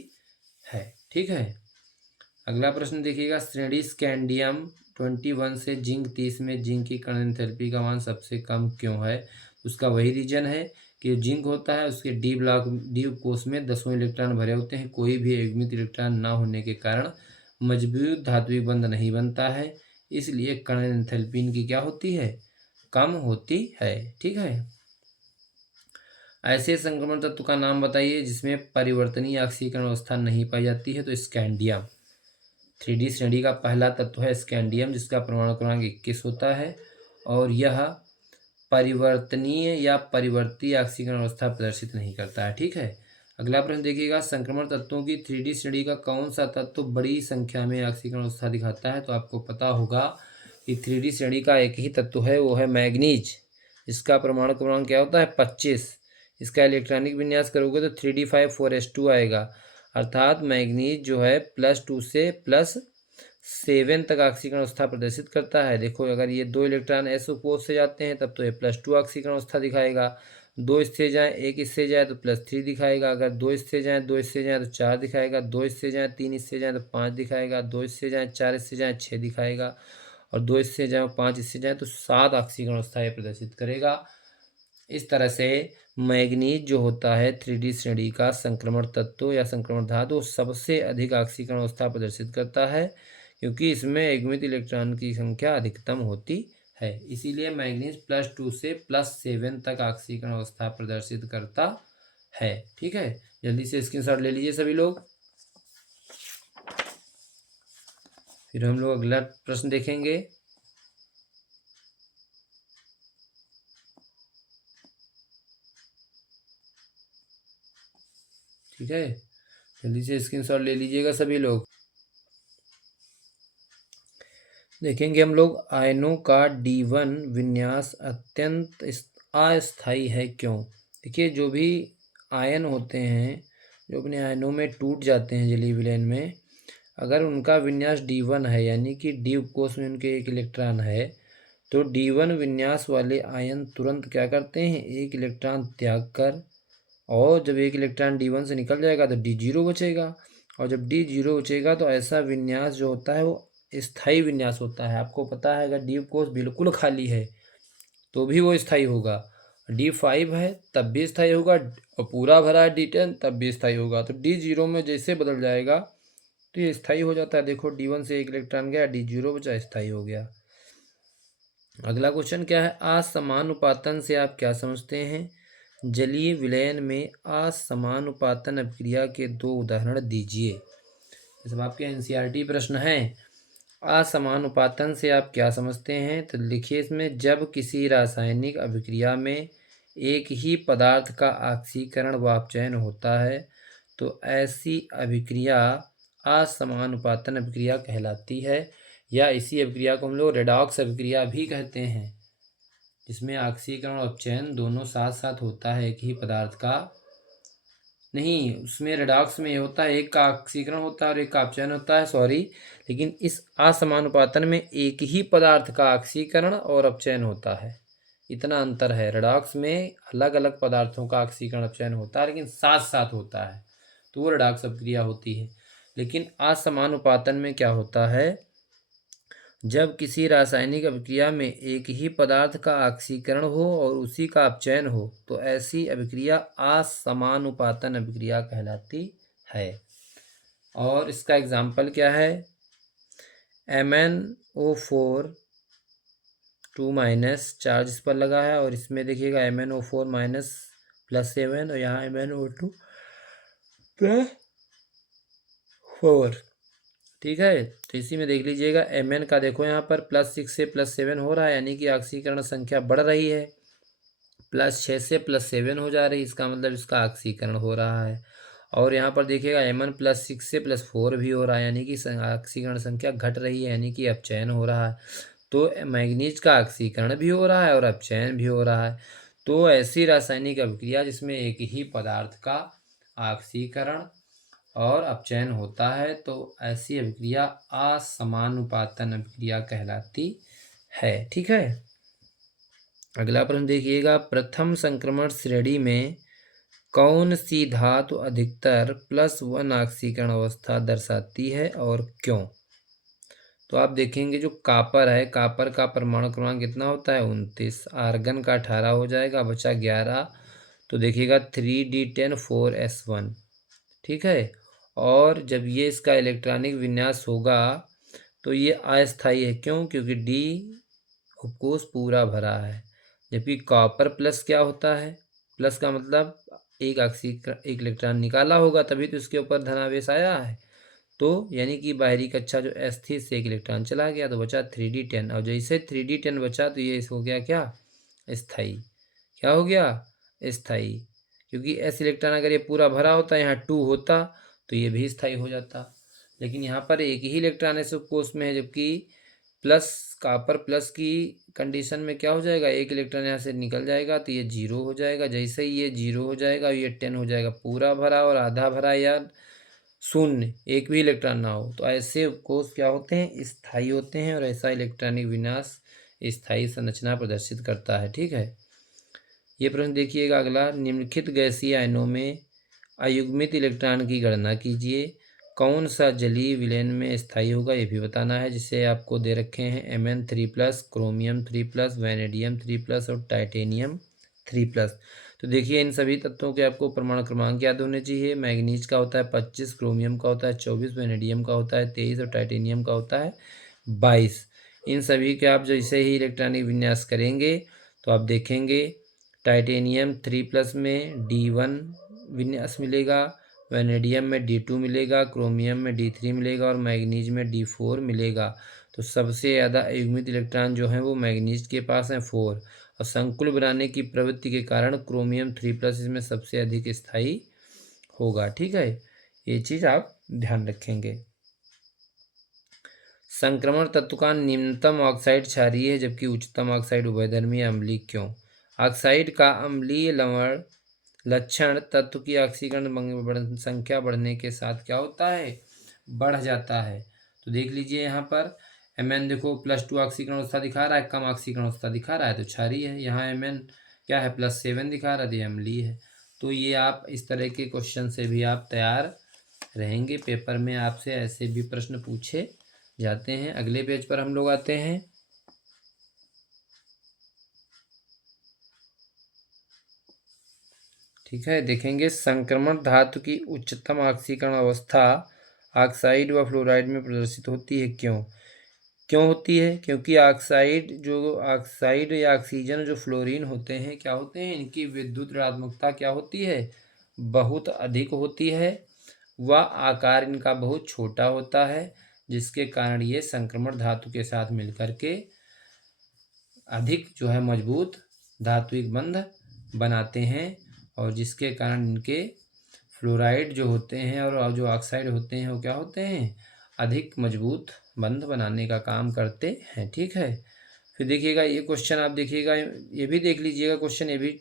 है। ठीक है, अगला प्रश्न देखिएगा। श्रेणी स्कैंडियम 21 से जिंक 30 में जिंक की कर्ण एंथैल्पी का मान सबसे कम क्यों है? उसका वही रीजन है कि जिंक होता है उसके डी ब्लॉक डी उपकोष में 10 इलेक्ट्रॉन भरे होते हैं, कोई भी अयुग्मित इलेक्ट्रॉन ना होने के कारण मजबूत धात्विक बंध नहीं बनता है, इसलिए कर्ण एंथैल्पी इनकी क्या होती है? कम होती है। ठीक है, ऐसे संक्रमण तत्व का नाम बताइए जिसमें परिवर्तनीय ऑक्सीकरण अवस्था नहीं पाई जाती है। तो स्कैंडियम 3D श्रेणी का पहला तत्व है स्कैंडियम, जिसका परमाणु क्रमांक 21 होता है और यह परिवर्तनीय या परिवर्ती ऑक्सीकरण अवस्था प्रदर्शित नहीं करता है। ठीक है, अगला प्रश्न देखिएगा। संक्रमण तत्वों की 3D श्रेणी का कौन सा तत्व बड़ी संख्या में ऑक्सीकरण अवस्था दिखाता है? तो आपको पता होगा कि 3D श्रेणी का एक ही तत्व है, वो है मैग्नीज। इसका परमाणु क्रमांक क्या होता है? 25। इसका इलेक्ट्रॉनिक विन्यास करोगे तो 3D5 4s2 आएगा, अर्थात मैग्नीज जो है +2 से +7 तक ऑक्सीकरण अवस्था प्रदर्शित करता है। देखो, अगर ये 2 इलेक्ट्रॉन s उपकोष से जाते हैं तब तो ये +2 ऑक्सीकरण अवस्था दिखाएगा, 2 इससे जाए 1 इससे जाए तो +3 दिखाएगा, अगर 2 इससे जाए 2 इससे जाए तो 4 दिखाएगा, 2 इससे जाए 3 इससे जाए तो 5 दिखाएगा, 2 इससे जाए 4 इससे जाए 6 दिखाएगा, और 2 इससे जाए 5 इससे जाए तो 7 ऑक्सीकरण अवस्था ये प्रदर्शित करेगा। इस तरह से मैग्नीज जो होता है 3D श्रेणी का संक्रमण तत्व या संक्रमण धातु सबसे अधिक ऑक्सीकरण अवस्था प्रदर्शित करता है, क्योंकि इसमें युग्मित इलेक्ट्रॉन की संख्या अधिकतम होती है। इसीलिए मैग्नीज +2 से +7 तक ऑक्सीकरण अवस्था प्रदर्शित करता है। ठीक है, जल्दी से स्क्रीनशॉट ले लीजिए सभी लोग। फिर हम लोग अगला प्रश्न देखेंगे। ठीक है, जल्दी से स्क्रीनशॉट ले लीजिएगा सभी लोग। देखेंगे हम लोग आयनों का D1 विन्यास अत्यंत अस्थायी है क्यों। देखिए जो भी आयन होते हैं जो अपने आयनों में टूट जाते हैं जलीय विलयन में, अगर उनका विन्यास D1 है यानी कि डी उपकोष में उनके एक इलेक्ट्रॉन है, तो D1 विन्यास वाले आयन तुरंत क्या करते हैं, एक इलेक्ट्रॉन त्याग कर, और जब एक इलेक्ट्रॉन D1 से निकल जाएगा तो D0 बचेगा, और जब D0 बचेगा तो ऐसा विन्यास जो होता है वो स्थायी विन्यास होता है। आपको पता है अगर डी कोष बिल्कुल खाली है तो भी वो स्थायी होगा, D5 है तब भी स्थायी होगा, और पूरा भरा है D10 तब भी स्थायी होगा। तो D0 में जैसे बदल जाएगा तो ये स्थायी हो जाता है। देखो D1 से एक इलेक्ट्रॉन गया, D0 बचा, स्थायी हो गया। अगला क्वेश्चन क्या है, असमानुपातन से आप क्या समझते हैं। जलीय विलयन में असमानुपातन अभिक्रिया के 2 उदाहरण दीजिए। ये सब आपके एनसीईआरटी प्रश्न हैं। असमानुपातन से आप क्या समझते हैं, तो लिखिए इसमें, जब किसी रासायनिक अभिक्रिया में एक ही पदार्थ का ऑक्सीकरण व अपचयन होता है तो ऐसी अभिक्रिया असमानुपातन अभिक्रिया कहलाती है, या इसी अभिक्रिया को हम लोग रेडॉक्स अभिक्रिया भी कहते हैं, जिसमें ऑक्सीकरण और अपचयन दोनों साथ साथ होता है एक ही पदार्थ का। नहीं, उसमें रेडॉक्स में ये होता है एक का ऑक्सीकरण होता है और एक का अपचयन होता है, सॉरी। लेकिन इस असमानुपातन में एक ही पदार्थ का ऑक्सीकरण और अपचयन होता है, इतना अंतर है। रेडॉक्स में अलग अलग पदार्थों का ऑक्सीकरण अपचयन होता है लेकिन साथ साथ होता है, तो वो रेडॉक्स अभिक्रिया होती है। लेकिन असमानुपातन में क्या होता है, जब किसी रासायनिक अभिक्रिया में एक ही पदार्थ का ऑक्सीकरण हो और उसी का अपचयन हो तो ऐसी अभिक्रिया असमानुपातन अभिक्रिया कहलाती है। और इसका एग्जाम्पल क्या है, MnO4 2- चार्ज इस पर लगा है, और इसमें देखिएगा MnO4- +7 और यहाँ MnO2 +4। ठीक है, तो इसी में देख लीजिएगा Mn का, देखो यहाँ पर +6 से +7 हो रहा है, यानी कि ऑक्सीकरण संख्या बढ़ रही है, +6 से +7 हो जा रही है, इसका मतलब इसका ऑक्सीकरण हो रहा है। और यहाँ पर देखिएगा Mn +6 से +4 भी हो रहा है, यानी कि ऑक्सीकरण संख्या घट रही है, यानी कि अपचयन हो रहा है। तो मैग्नीज का ऑक्सीकरण भी हो रहा है और अपचयन भी हो रहा है। तो ऐसी रासायनिक अभिक्रिया जिसमें एक ही पदार्थ का ऑक्सीकरण और अपचयन होता है तो ऐसी अभिक्रिया असमानुपातन अभिक्रिया कहलाती है। ठीक है, अगला प्रश्न देखिएगा, प्रथम संक्रमण श्रेणी में कौन सी धातु अधिकतर +1 ऑक्सीकरण अवस्था दर्शाती है और क्यों। तो आप देखेंगे जो कापर है, कापर का परमाणु क्रमांक कितना होता है, 29, आर्गन का 18 हो जाएगा, बचा 11। तो देखिएगा 3D10 4s1। ठीक है, और जब ये इसका इलेक्ट्रॉनिक विन्यास होगा तो ये अस्थायी है, क्यों, क्योंकि डी उपकोष पूरा भरा है। जबकि कॉपर प्लस क्या होता है, प्लस का मतलब एक एक इलेक्ट्रॉन निकाला होगा तभी तो इसके ऊपर धनावेश आया है। तो यानी कि बाहरी कक्षा जो S थी इससे एक इलेक्ट्रॉन चला गया तो बचा 3D10, और जैसे 3D10 बचा तो ये हो गया क्या, स्थायी। क्या हो गया, स्थायी, क्योंकि S इलेक्ट्रॉन अगर ये पूरा भरा होता, यहाँ 2 होता तो ये भी स्थायी हो जाता। लेकिन यहाँ पर एक ही इलेक्ट्रॉन इस उपकोष में है, जबकि प्लस कॉपर प्लस की कंडीशन में क्या हो जाएगा, एक इलेक्ट्रॉन यहाँ से निकल जाएगा तो ये 0 हो जाएगा। जैसे ही ये 0 हो जाएगा ये 10 हो जाएगा, पूरा भरा और आधा भरा या शून्य, एक भी इलेक्ट्रॉन ना हो। तो ऐसे उपकोष क्या होते हैं, स्थायी होते हैं, और ऐसा इलेक्ट्रॉनिक विन्यास स्थायी संरचना प्रदर्शित करता है। ठीक है, ये प्रश्न देखिएगा अगला, निम्नलिखित गैसीय आयनों में अयुग्मित इलेक्ट्रॉन की गणना कीजिए, कौन सा जलीय विलयन में स्थायी होगा ये भी बताना है। जिसे आपको दे रखे हैं Mn3+, क्रोमियम 3+, वैनेडियम 3+ और टाइटेनियम 3+। तो देखिए इन सभी तत्वों के आपको परमाणु क्रमांक याद होने चाहिए। मैग्नीज का होता है 25, क्रोमियम का होता है 24, वैनेडियम का होता है 23 और टाइटेनियम का होता है 22। इन सभी के आप जैसे ही इलेक्ट्रॉनिक विन्यास करेंगे तो आप देखेंगे टाइटेनियम 3+ में D1 विन्यास मिलेगा, वैनेडियम में D2 मिलेगा, क्रोमियम में D3 मिलेगा और मैग्नीज में D4 मिलेगा। तो सबसे ज़्यादा अयुग्मित इलेक्ट्रॉन जो हैं वो मैग्नीज के पास हैं 4, और संकुल बनाने की प्रवृत्ति के कारण क्रोमियम 3+ इसमें सबसे अधिक स्थायी होगा। ठीक है, ये चीज़ आप ध्यान रखेंगे। संक्रमण तत्व का निम्नतम ऑक्साइड क्षारीय है जबकि उच्चतम ऑक्साइड उभयधर्मी अम्लीय क्यों? ऑक्साइड का अम्लीय लवण लक्षण तत्व की ऑक्सीकरण संख्या बढ़ने के साथ क्या होता है? बढ़ जाता है। तो देख लीजिए यहाँ पर Mn देखो +2 ऑक्सीकरण अवस्था दिखा रहा है, कम ऑक्सीकरण अवस्था दिखा रहा है तो क्षारीय है। यहाँ Mn क्या है +7 दिखा रहा है तो अम्लीय है। तो ये आप इस तरह के क्वेश्चन से भी आप तैयार रहेंगे। पेपर में आपसे ऐसे भी प्रश्न पूछे जाते हैं। अगले पेज पर हम लोग आते हैं। ठीक है, देखेंगे संक्रमण धातु की उच्चतम ऑक्सीकरण अवस्था ऑक्साइड व फ्लोराइड में प्रदर्शित होती है क्यों? क्यों होती है? क्योंकि ऑक्साइड या ऑक्सीजन जो फ्लोरीन होते हैं क्या होते हैं, इनकी विद्युत ऋणात्मकता क्या होती है? बहुत अधिक होती है व आकार इनका बहुत छोटा होता है, जिसके कारण ये संक्रमण धातु के साथ मिलकर के अधिक जो है मजबूत धात्विक बंध बनाते हैं और जिसके कारण इनके फ्लोराइड जो होते हैं और जो ऑक्साइड होते हैं वो क्या होते हैं? अधिक मजबूत बंध बनाने का काम करते हैं। ठीक है, फिर देखिएगा ये क्वेश्चन आप देखिएगा, ये भी देख लीजिएगा क्वेश्चन, ये भी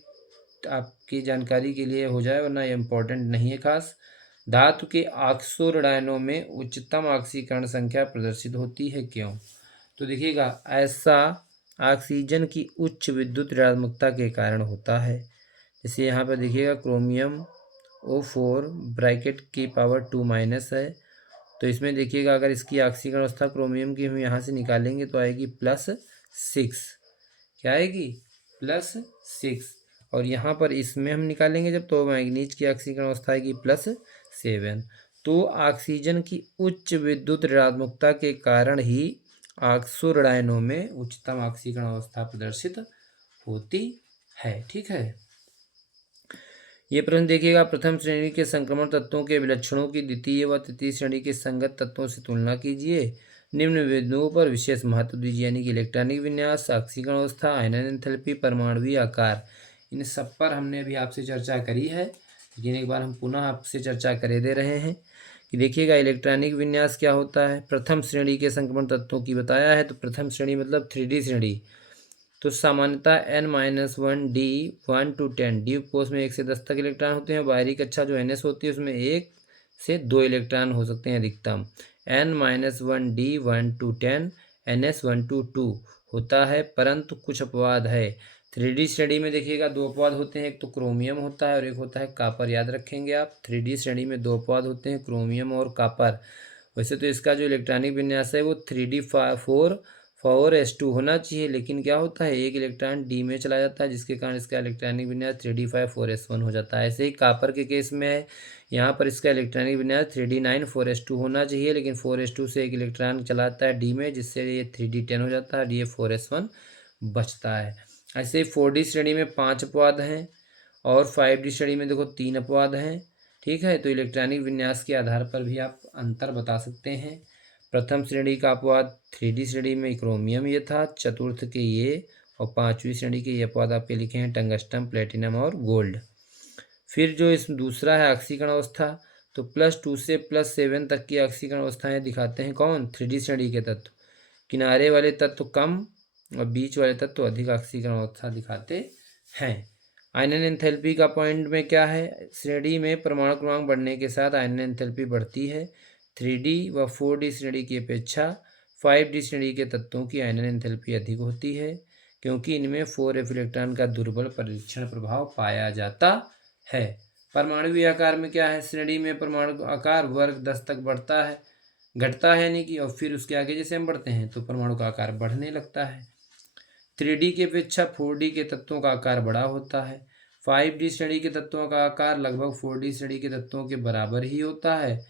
आपकी जानकारी के लिए हो जाए वरना ये इम्पोर्टेंट नहीं है खास। धातु के ऑक्सो ऋणायनों में उच्चतम ऑक्सीकरण संख्या प्रदर्शित होती है क्यों? तो देखिएगा ऐसा ऑक्सीजन की उच्च विद्युत ऋणात्मकता के कारण होता है। जैसे यहाँ पर देखिएगा क्रोमियम O4 ब्रैकेट की पावर 2- है, तो इसमें देखिएगा अगर इसकी ऑक्सीकरण अवस्था क्रोमियम की हम यहाँ से निकालेंगे तो आएगी +6। क्या आएगी? +6। और यहाँ पर इसमें हम निकालेंगे जब तो मैग्नीज की ऑक्सीकरण अवस्था आएगी +7। तो ऑक्सीजन की उच्च विद्युत ऋणात्मकता के कारण ही ऑक्सो ऋणायनों में उच्चतम ऑक्सीकरण अवस्था प्रदर्शित होती है। ठीक है, ये प्रश्न देखिएगा, प्रथम श्रेणी के संक्रमण तत्वों के विलक्षणों की द्वितीय व तृतीय श्रेणी के संगत तत्वों से तुलना कीजिए। निम्न बिंदुओं पर विशेष महत्व दीजिए, यानी कि इलेक्ट्रॉनिक विन्यास, ऑक्सीकरण अवस्था, आयनन एंथैल्पी, परमाणुवीय आकार। इन सब पर हमने अभी आपसे चर्चा करी है, लेकिन एक बार हम पुनः आपसे चर्चा करे दे रहे हैं कि देखिएगा इलेक्ट्रॉनिक विन्यास क्या होता है। प्रथम श्रेणी के संक्रमण तत्वों की बताया है, तो प्रथम श्रेणी मतलब 3D श्रेणी। तो सामान्यतः n-1 d 1 to 10 डी कोष में 1 से 10 तक इलेक्ट्रॉन होते हैं। बाहरी कक्षा जो ns होती है उसमें 1 से 2 इलेक्ट्रॉन हो सकते हैं अधिकतम। n-1 d 1 to 10 ns 1 to 2 होता है, परंतु कुछ अपवाद है। 3D श्रेणी में देखिएगा 2 अपवाद होते हैं, एक तो क्रोमियम होता है और एक होता है कापर। याद रखेंगे आप, 3D श्रेणी में 2 अपवाद होते हैं, क्रोमियम और कापर। वैसे तो इसका जो इलेक्ट्रॉनिक विन्यास है वो 3d4s2 होना चाहिए, लेकिन क्या होता है एक इलेक्ट्रॉन डी में चला जाता है, जिसके कारण इसका इलेक्ट्रॉनिक विन्यास 3d5 4s1 हो जाता है। ऐसे ही कापर के केस में है, यहाँ पर इसका इलेक्ट्रॉनिक विन्यास 3d9 4s2 होना चाहिए, लेकिन 4s2 से एक इलेक्ट्रॉन चलाता है डी में, जिससे ये 3d10 हो जाता है, ये 4s1 बचता है। ऐसे ही 4D श्रेणी में 5 अपवाद हैं और 5D श्रेणी में देखो 3 अपवाद हैं। ठीक है, तो इलेक्ट्रॉनिक विन्यास के आधार पर भी आप अंतर बता सकते हैं। प्रथम श्रेणी का अपवाद 3D श्रेणी में क्रोमियम ये था, चतुर्थ के ये, और 5वीं श्रेणी के ये अपवाद आपके लिखे हैं टंगस्टन, प्लेटिनम और गोल्ड। फिर जो इस दूसरा है ऑक्सीकरण अवस्था, तो +2 से +7 तक की ऑक्सीकरण अवस्थाएं दिखाते हैं कौन? 3D श्रेणी के तत्व। किनारे वाले तत्व कम और बीच वाले तत्व अधिक ऑक्सीकरण अवस्था दिखाते हैं। आयनन एंथैल्पी का पॉइंट में क्या है? श्रेणी में परमाणु क्रमांक बढ़ने के साथ आयनन एंथैल्पी बढ़ती है। 3D व 4D श्रेणी की अपेक्षा 5D श्रेणी के तत्वों की आयनन एंथैल्पी अधिक होती है, क्योंकि इनमें 4f इलेक्ट्रॉन का दुर्बल परीक्षण प्रभाव पाया जाता है। परमाणुवीय आकार में क्या है? श्रेणी में परमाणु आकार वर्ग 10 तक बढ़ता है, घटता है यानी कि, और फिर उसके आगे जैसे हम बढ़ते हैं तो परमाणु का आकार बढ़ने लगता है। 3D की अपेक्षा 4D के तत्वों का आकार बड़ा होता है। 5D श्रेणी के तत्वों का आकार लगभग 4D श्रेणी के तत्वों के बराबर ही होता है,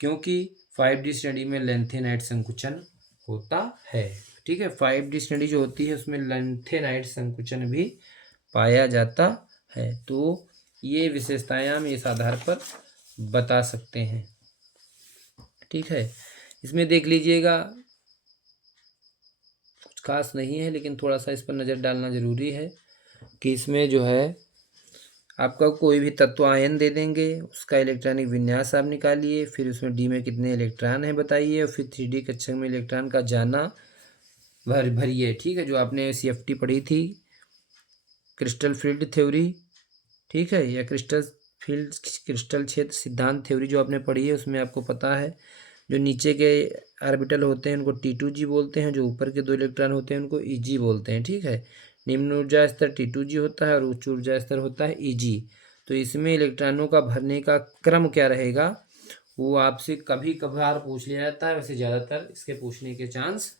क्योंकि 5D श्रेणी में लेंथेनाइट संकुचन होता है। ठीक है, 5D श्रेणी जो होती है उसमें लेंथेनाइट संकुचन भी पाया जाता है। तो ये विशेषताएं हम इस आधार पर बता सकते हैं। ठीक है, इसमें देख लीजिएगा कुछ खास नहीं है, लेकिन थोड़ा सा इस पर नज़र डालना ज़रूरी है कि इसमें जो है आपका कोई भी तत्व आयन दे देंगे, उसका इलेक्ट्रॉनिक विन्यास आप निकालिए, फिर उसमें डी में कितने इलेक्ट्रॉन हैं बताइए, और फिर 3D कक्षक में इलेक्ट्रॉन का जाना भरिए। ठीक है, जो आपने CFT पढ़ी थी, क्रिस्टल फील्ड थ्योरी, ठीक है, या क्रिस्टल क्षेत्र सिद्धांत थ्योरी जो आपने पढ़ी है, उसमें आपको पता है जो नीचे के ऑर्बिटल होते हैं उनको T2G बोलते हैं, जो ऊपर के 2 इलेक्ट्रॉन होते हैं उनको EG बोलते हैं। ठीक है, निम्न ऊर्जा स्तर T2G होता है और उच्च ऊर्जा स्तर होता है EG। तो इसमें इलेक्ट्रॉनों का भरने का क्रम क्या रहेगा वो आपसे कभी कभार पूछ लिया जाता है, वैसे ज़्यादातर इसके पूछने के चांस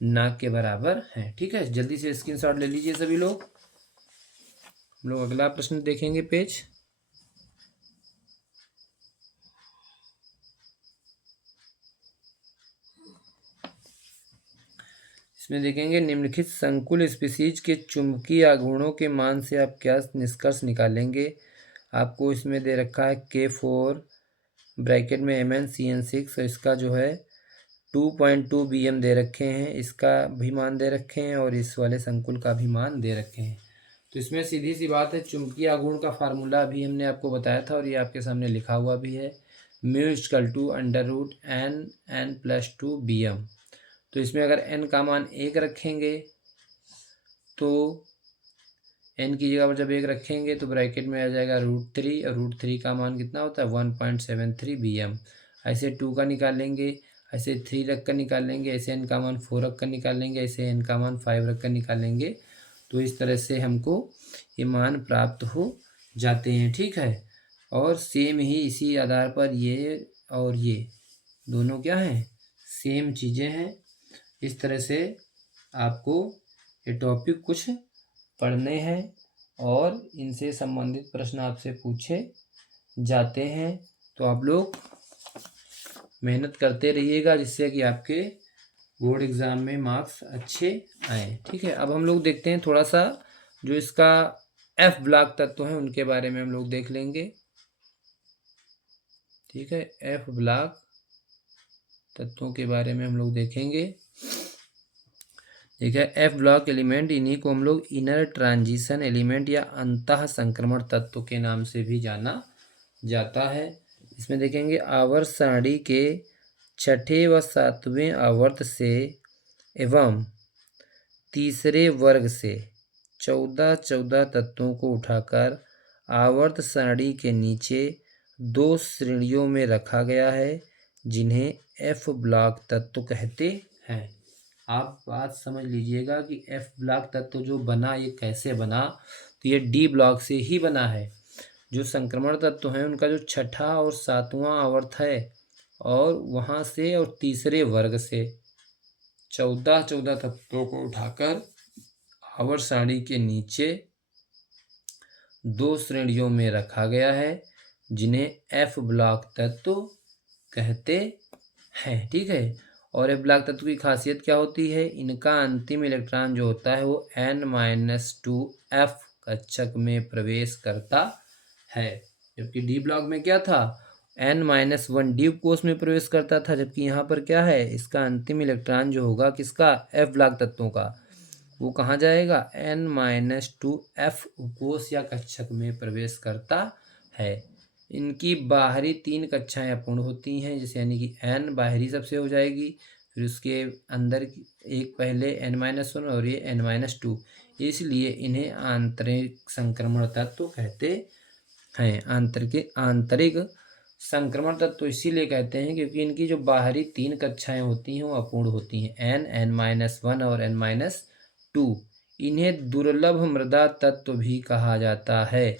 ना के बराबर हैं। ठीक है, जल्दी से स्क्रीनशॉट ले लीजिए सभी लोग। हम लोग अगला प्रश्न देखेंगे पेज। इसमें देखेंगे निम्नलिखित संकुल स्पीसीज के चुंबकीय आघूर्णों के मान से आप क्या निष्कर्ष निकालेंगे। आपको इसमें दे रखा है K4 ब्रैकेट में MnCN6 और इसका जो है 2.2 BM दे रखे हैं, इसका भी मान दे रखे हैं और इस वाले संकुल का भी मान दे रखे हैं। तो इसमें सीधी सी बात है, चुंबकीय आघूर्ण का फार्मूला भी हमने आपको बताया था और ये आपके सामने लिखा हुआ भी है, μ=√n+2 BM। तो इसमें अगर n का मान 1 रखेंगे तो n की जगह पर जब 1 रखेंगे तो ब्रैकेट में आ जाएगा √3 और √3 का मान कितना होता है 1.73 BM। ऐसे 2 का निकालेंगे, ऐसे 3 रख कर निकालेंगे, ऐसे n का मान 4 रख कर निकालेंगे, ऐसे n का मान 5 रख कर निकालेंगे। तो इस तरह से हमको ये मान प्राप्त हो जाते हैं। ठीक है, और सेम ही इसी आधार पर ये और ये दोनों क्या हैं, सेम चीज़ें हैं। इस तरह से आपको ये टॉपिक कुछ पढ़ने हैं और इनसे संबंधित प्रश्न आपसे पूछे जाते हैं। तो आप लोग मेहनत करते रहिएगा जिससे कि आपके बोर्ड एग्ज़ाम में मार्क्स अच्छे आए। ठीक है, अब हम लोग देखते हैं थोड़ा सा जो इसका F ब्लॉक तत्व है उनके बारे में हम लोग देख लेंगे। ठीक है, F ब्लॉक तत्वों के बारे में हम लोग देखेंगे। ठीक है, F ब्लॉक एलिमेंट, इन्हीं को हम लोग इनर ट्रांजिशन एलिमेंट या अंतः संक्रमण तत्व के नाम से भी जाना जाता है। इसमें देखेंगे आवर्त सारणी के छठे व सातवें आवर्त से एवं तीसरे वर्ग से 14 तत्वों को उठाकर आवर्त सारणी के नीचे 2 श्रेणियों में रखा गया है जिन्हें F ब्लॉक तत्व कहते हैं। आप बात समझ लीजिएगा कि F ब्लॉक तत्व जो बना ये कैसे बना, तो ये D ब्लॉक से ही बना है। जो संक्रमण तत्व हैं उनका जो छठा और सातवां आवर्त है और वहाँ से और तीसरे वर्ग से 14 तत्वों को उठाकर आवर्त सारणी के नीचे 2 श्रेणियों में रखा गया है जिन्हें F ब्लॉक तत्व कहते हैं। ठीक है, और F ब्लॉक तत्व की खासियत क्या होती है, इनका अंतिम इलेक्ट्रॉन जो होता है वो n-2 F कक्षक में प्रवेश करता है, जबकि D ब्लॉक में क्या था n-1 D कोष में प्रवेश करता था। जबकि यहाँ पर क्या है, इसका अंतिम इलेक्ट्रॉन जो होगा किसका, F ब्लॉक तत्वों का, वो कहाँ जाएगा n-2 F कोष या कक्षक में प्रवेश करता है। इनकी बाहरी 3 कक्षाएं अपूर्ण होती हैं, जैसे यानी कि n बाहरी सबसे हो जाएगी, फिर उसके अंदर एक पहले n-1 और ये n-2, इसलिए इन्हें आंतरिक संक्रमण तत्व कहते हैं। आंतरिक संक्रमण तत्व इसीलिए कहते हैं क्योंकि इनकी जो बाहरी 3 कक्षाएं होती हैं वो अपूर्ण होती हैं, n-1 और n-2। इन्हें दुर्लभ मृदा तत्व भी कहा जाता है,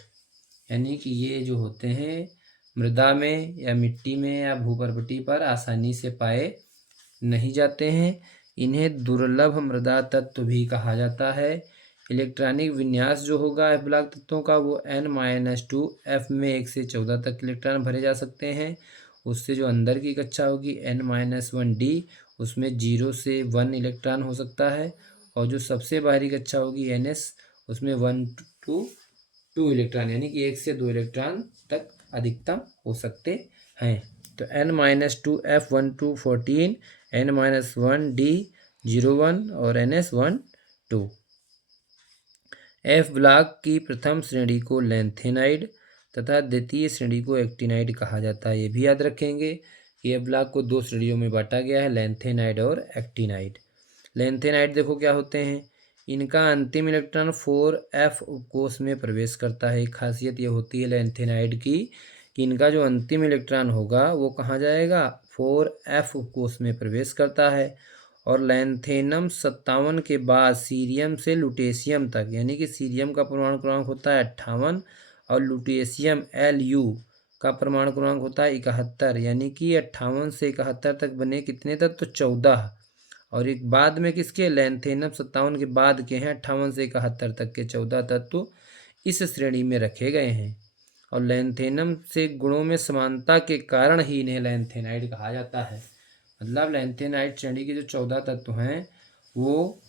यानी कि ये जो होते हैं मृदा में या मिट्टी में या भूपर्वती पर आसानी से पाए नहीं जाते हैं। इन्हें दुर्लभ मृदा तत्व भी कहा जाता है। इलेक्ट्रॉनिक विन्यास जो होगा F ब्लॉक तत्वों का वो n-2 F में 1 से 14 तक इलेक्ट्रॉन भरे जा सकते हैं। उससे जो अंदर की कक्षा होगी n-1 D, उसमें 0 से 1 इलेक्ट्रॉन हो सकता है, और जो सबसे बाहरी कक्षा होगी NS, उसमें 1 to 2 इलेक्ट्रॉन, यानी कि 1 से 2 इलेक्ट्रॉन तक अधिकतम हो सकते हैं। तो n-2 F 1 to 14, n-1 D 0 1 और NS 1 2। एफ ब्लॉक की प्रथम श्रेणी को लैंथेनाइड तथा द्वितीय श्रेणी को एक्टिनाइड कहा जाता है। ये भी याद रखेंगे कि एफ ब्लॉक को दो श्रेणियों में बांटा गया है, लैंथेनाइड और एक्टिनाइड। लैंथेनाइड देखो क्या होते हैं, इनका अंतिम इलेक्ट्रॉन 4f उपकोष में प्रवेश करता है। एक खासियत ये होती है लैंथेनाइड की कि इनका जो अंतिम इलेक्ट्रॉन होगा वो कहाँ जाएगा, 4f उपकोष में प्रवेश करता है। और लैंथेनम 57 के बाद सीरियम से लुटेशियम तक, यानी कि सीरियम का परमाणु क्रमांक होता है 58 और लुटेशियम Lu का परमाणु क्रमांक होता है 71, यानी कि 58 से 71 तक बने कितने तत्व, तो 14। और एक बाद में किसके, लैंथेनम 57 के बाद के हैं 58 से 71 तक के 14 तत्व इस श्रेणी में रखे गए हैं। और लैंथेनम से गुणों में समानता के कारण ही इन्हें लैंथेनाइड कहा जाता है। मतलब लैंथेनाइड श्रेणी के जो 14 तत्व हैं वो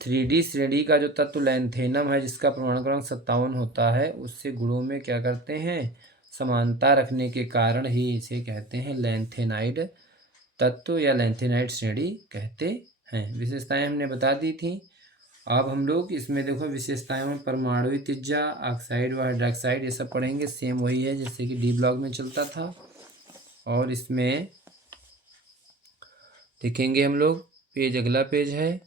3D श्रेणी का जो तत्व लैंथेनम है जिसका परमाणु क्रमांक 57 होता है, उससे गुणों में क्या करते हैं, समानता रखने के कारण ही इसे कहते हैं लैंथेनाइड तत्व या लैंथेनाइड श्रेणी कहते हैं। विशेषताएं हमने बता दी थी। अब हम लोग इसमें देखो विशेषताएं में परमाणु त्रिज्या, ऑक्साइड व हाइड्रोक्साइड, ये सब पढ़ेंगे। सेम वही है जैसे कि डी ब्लॉक में चलता था। और इसमें देखेंगे हम लोग, पेज अगला पेज है,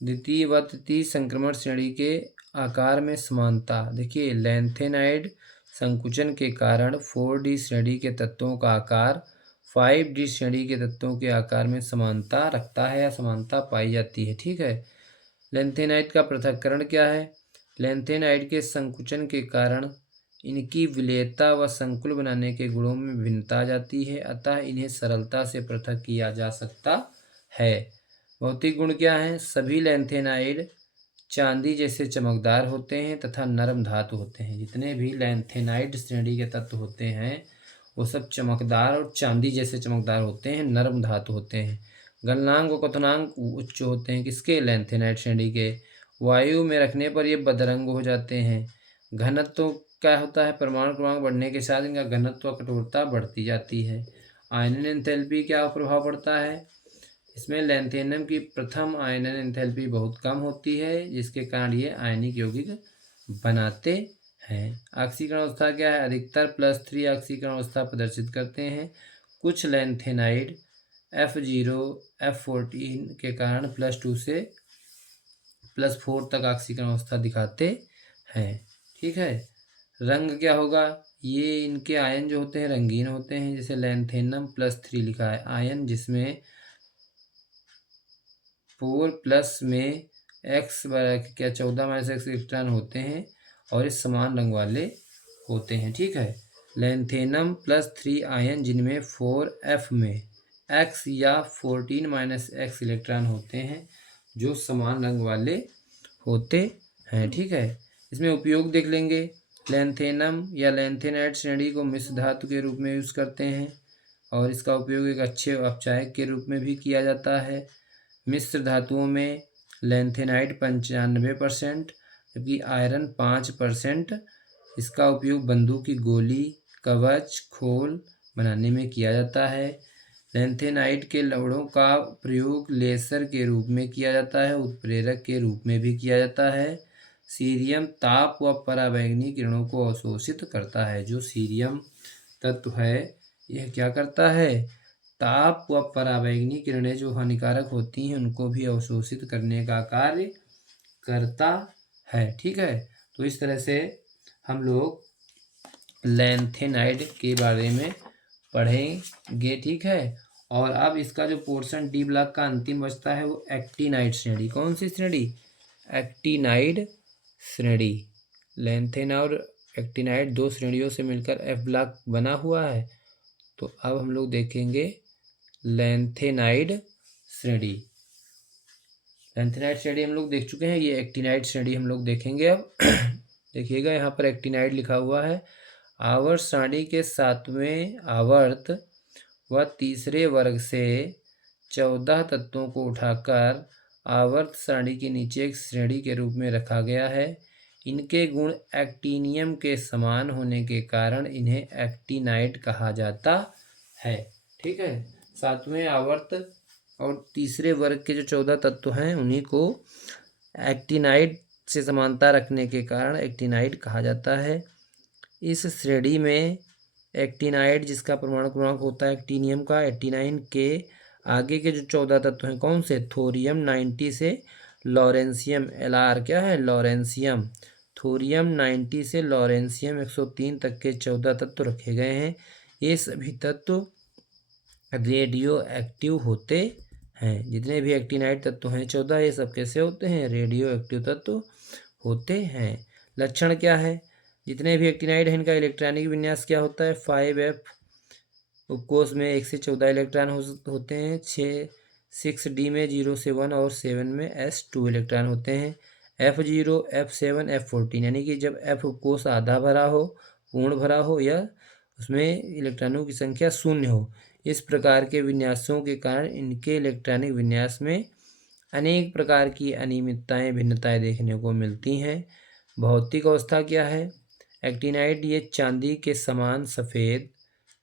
द्वितीय व तृतीय संक्रमण श्रेणी के आकार में समानता। देखिए लैंथेनाइड संकुचन के कारण 4D श्रेणी के तत्वों का आकार 5D श्रेणी के तत्वों के आकार में समानता रखता है या समानता पाई जाती है। ठीक है, लैंथेनाइड का पृथक्करण क्या है, लैंथेनाइड के संकुचन के कारण इनकी विलेयता व संकुल बनाने के गुणों में भिन्नता आ जाती है, अतः इन्हें सरलता से पृथक किया जा सकता है। भौतिक गुण क्या हैं, सभी लैंथेनाइड चांदी जैसे चमकदार होते हैं तथा नरम धातु होते हैं। जितने भी लैंथेनाइड श्रेणी के तत्व होते हैं वो सब चमकदार और चांदी जैसे चमकदार होते हैं, नरम धातु होते हैं। गलनांक व क्वथनांक उच्च होते हैं किसके, लैंथेनाइड श्रेणी के। वायु में रखने पर ये बदरंग हो जाते हैं। घनत्व क्या होता है, परमाणु क्रमांक बढ़ने के साथ इनका घनत्व कठोरता बढ़ती जाती है। आयनन एंथैल्पी क्या प्रभाव पड़ता है, इसमें लैंथेनम की प्रथम आयनन एंथैल्पी बहुत कम होती है जिसके कारण ये आयनिक यौगिक बनाते हैं। ऑक्सीकरण अवस्था क्या है, अधिकतर +3 ऑक्सीकरण अवस्था प्रदर्शित करते हैं। कुछ लैंथेनाइड F0 F14 के कारण +2 से +4 तक ऑक्सीकरण अवस्था दिखाते हैं। ठीक है, रंग क्या होगा, ये इनके आयन जो होते हैं रंगीन होते हैं। जैसे लैंथेनम +3 लिखा है आयन, जिसमें 4+ में x क्या 14-x इलेक्ट्रॉन होते हैं और ये समान रंग वाले होते हैं। ठीक है, लैंथेनम +3 आयन जिनमें 4f में x या 14-x इलेक्ट्रॉन होते हैं जो समान रंग वाले होते हैं। ठीक है, इसमें उपयोग देख लेंगे। लैंथेनम या लैंथेनाइड श्रेणी को मिश्र धातु के रूप में यूज़ करते हैं और इसका उपयोग एक अच्छे अपचायक के रूप में भी किया जाता है। मिश्र धातुओं में लैंथेनाइड 95%, जबकि आयरन 5%। इसका उपयोग बंदूक की गोली, कवच, खोल बनाने में किया जाता है। लैंथेनाइड के लवणों का प्रयोग लेसर के रूप में किया जाता है, उत्प्रेरक के रूप में भी किया जाता है। सीरियम ताप व पराबैंगनी किरणों को अवशोषित करता है। जो सीरियम तत्व है यह क्या करता है, ताप व पराबैंगनी किरणें जो हानिकारक होती हैं उनको भी अवशोषित करने का कार्य करता है। ठीक है, तो इस तरह से हम लोग लैंथेनाइड के बारे में पढ़ेंगे। ठीक है, और अब इसका जो पोर्शन डी ब्लॉक का अंतिम बचता है वो एक्टिनाइड श्रेणी। कौन सी श्रेणी, एक्टिनाइड श्रेणी। लैंथेना और एक्टिनाइड दो श्रेणियों से मिलकर एफ ब्लॉक बना हुआ है। तो अब हम लोग देखेंगे लैंथेनाइड श्रेणी। लैंथेनाइड श्रेणी हम लोग देख चुके हैं, ये एक्टिनाइड श्रेणी हम लोग देखेंगे। अब देखिएगा यहाँ पर एक्टिनाइड लिखा हुआ है। आवर्त सारणी के 7वें आवर्त व तीसरे वर्ग से 14 तत्वों को उठाकर आवर्त सारणी के नीचे एक श्रेणी के रूप में रखा गया है। इनके गुण एक्टिनियम के समान होने के कारण इन्हें एक्टिनाइड कहा जाता है। ठीक है, 7वें आवर्त और तीसरे वर्ग के जो 14 तत्व हैं उन्हीं को एक्टिनाइड से समानता रखने के कारण एक्टिनाइड कहा जाता है। इस श्रेणी में एक्टिनाइड जिसका परमाणु क्रमांक होता है एक्टिनियम का 89 के आगे के जो 14 तत्व हैं कौन से, थोरियम 90 से लॉरेंसियम, Lr क्या है, लॉरेंसियम, थोरियम 90 से लॉरेंसियम 103 तक के 14 तत्व रखे गए हैं। ये सभी तत्व रेडियो एक्टिव होते हैं। जितने भी एक्टिनाइड तत्व हैं 14, ये सब कैसे होते हैं, रेडियो एक्टिव तत्व होते हैं। लक्षण क्या है, जितने भी एक्टिनाइड हैं इनका इलेक्ट्रॉनिक विन्यास क्या होता है, 5f, उपकोष में 1 से 14 इलेक्ट्रॉन होते हैं, 6d में 0 से 1 और 7 में s2 इलेक्ट्रॉन होते हैं। f0, f7, f14 यानी कि जब f उपकोष आधा भरा हो, पूर्ण भरा हो या उसमें इलेक्ट्रॉनों की संख्या शून्य हो। इस प्रकार के विन्यासों के कारण इनके इलेक्ट्रॉनिक विन्यास में अनेक प्रकार की अनियमितताएं, भिन्नताएं देखने को मिलती हैं। भौतिक अवस्था क्या है, एक्टिनाइड ये चांदी के समान सफ़ेद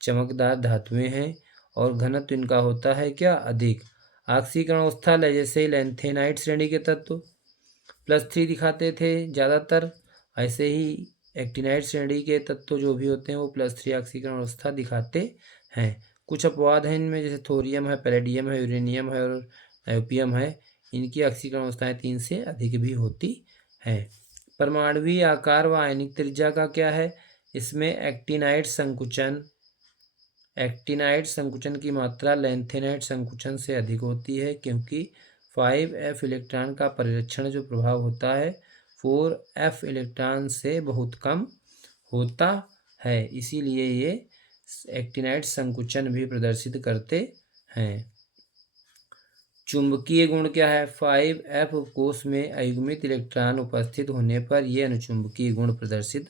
चमकदार धातुएं हैं और घनत्व इनका होता है क्या, अधिक। ऑक्सीकरण अवस्था जैसे ही लैंथेनाइड श्रेणी के तत्व +3 दिखाते थे ज़्यादातर, ऐसे ही एक्टिनाइड श्रेणी के तत्व जो भी होते हैं वो +3 ऑक्सीकरण अवस्था दिखाते हैं। कुछ अपवाद हैं इनमें, जैसे थोरियम है, पैलेडियम है, यूरेनियम है और नाइट्रोपियम है, इनकी ऑक्सीकरण अवस्थाएं 3 से अधिक भी होती हैं। परमाणुवीय आकार व आयनिक त्रिज्या का क्या है, इसमें एक्टिनाइड संकुचन की मात्रा लैंथेनाइड संकुचन से अधिक होती है, क्योंकि 5f इलेक्ट्रॉन का परिरक्षण जो प्रभाव होता है 4f इलेक्ट्रॉन से बहुत कम होता है, इसीलिए ये एक्टिनाइड संकुचन भी प्रदर्शित करते हैं। चुंबकीय गुण क्या है, 5f कोष में अयुग्मित इलेक्ट्रॉन उपस्थित होने पर ये अनुचुंबकीय गुण प्रदर्शित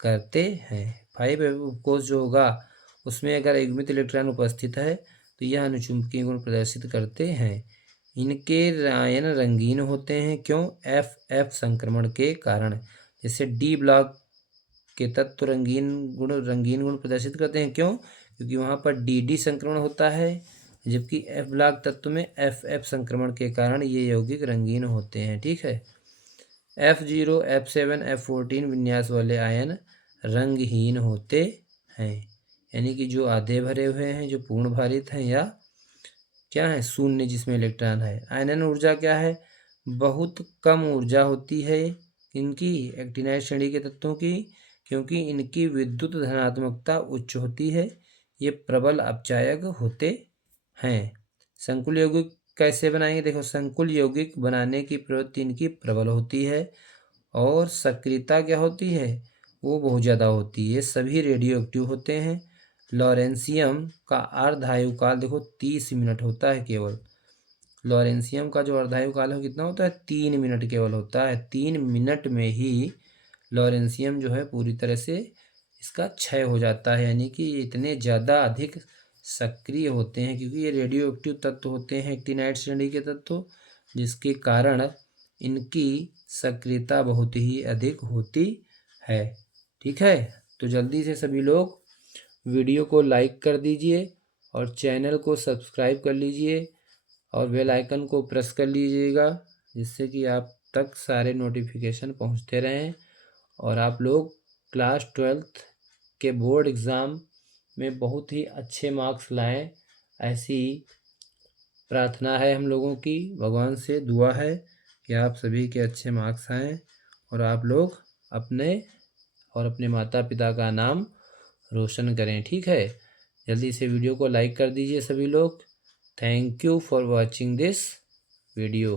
करते हैं। 5f कोष जो होगा उसमें अगर अयुग्मित इलेक्ट्रॉन उपस्थित है तो यह अनुचुंबकीय गुण प्रदर्शित करते हैं। इनके आयन रंगीन होते हैं, क्यों, FF संक्रमण के कारण। जैसे डी ब्लॉक के तत्व रंगीन गुण प्रदर्शित करते हैं, क्यों, क्योंकि वहाँ पर DD संक्रमण होता है, जबकि F ब्लॉक तत्व में FF संक्रमण के कारण ये यौगिक रंगीन होते हैं। ठीक है, F0, F7, F14 विन्यास वाले आयन रंगहीन होते हैं, यानी कि जो आधे भरे हुए हैं, जो पूर्ण भारित हैं या क्या है, शून्य जिसमें इलेक्ट्रॉन है। आयनन ऊर्जा क्या है, बहुत कम ऊर्जा होती है इनकी, एक्टिनाइड श्रेणी के तत्वों की, क्योंकि इनकी विद्युत धनात्मकता उच्च होती है, ये प्रबल अपचायक होते हैं। संकुल यौगिक कैसे बनाएंगे, देखो, संकुल यौगिक बनाने की प्रवृत्ति इनकी प्रबल होती है और सक्रियता क्या होती है, वो बहुत ज़्यादा होती है। सभी रेडियो एक्टिव होते हैं। लॉरेंसियम का अर्धायुकाल देखो 30 मिनट होता है केवल। लॉरेंसियम का जो अर्धायुकाल है कितना होता है, 3 मिनट केवल होता है। 3 मिनट में ही लॉरेंसियम जो है पूरी तरह से इसका क्षय हो जाता है, यानी कि इतने ज़्यादा अधिक सक्रिय होते हैं, क्योंकि ये रेडियो एक्टिव तत्व होते हैं एक्टिनाइड श्रेणी के तत्व, जिसके कारण इनकी सक्रियता बहुत ही अधिक होती है। ठीक है, तो जल्दी से सभी लोग वीडियो को लाइक कर दीजिए और चैनल को सब्सक्राइब कर लीजिए और बेल आइकन को प्रेस कर लीजिएगा, जिससे कि आप तक सारे नोटिफिकेशन पहुंचते रहें और आप लोग क्लास 12th के बोर्ड एग्ज़ाम में बहुत ही अच्छे मार्क्स लाएं। ऐसी प्रार्थना है हम लोगों की, भगवान से दुआ है कि आप सभी के अच्छे मार्क्स आएँ और आप लोग अपने और अपने माता पिता का नाम रोशन करें। ठीक है, जल्दी से वीडियो को लाइक कर दीजिए सभी लोग। Thank you for watching this video.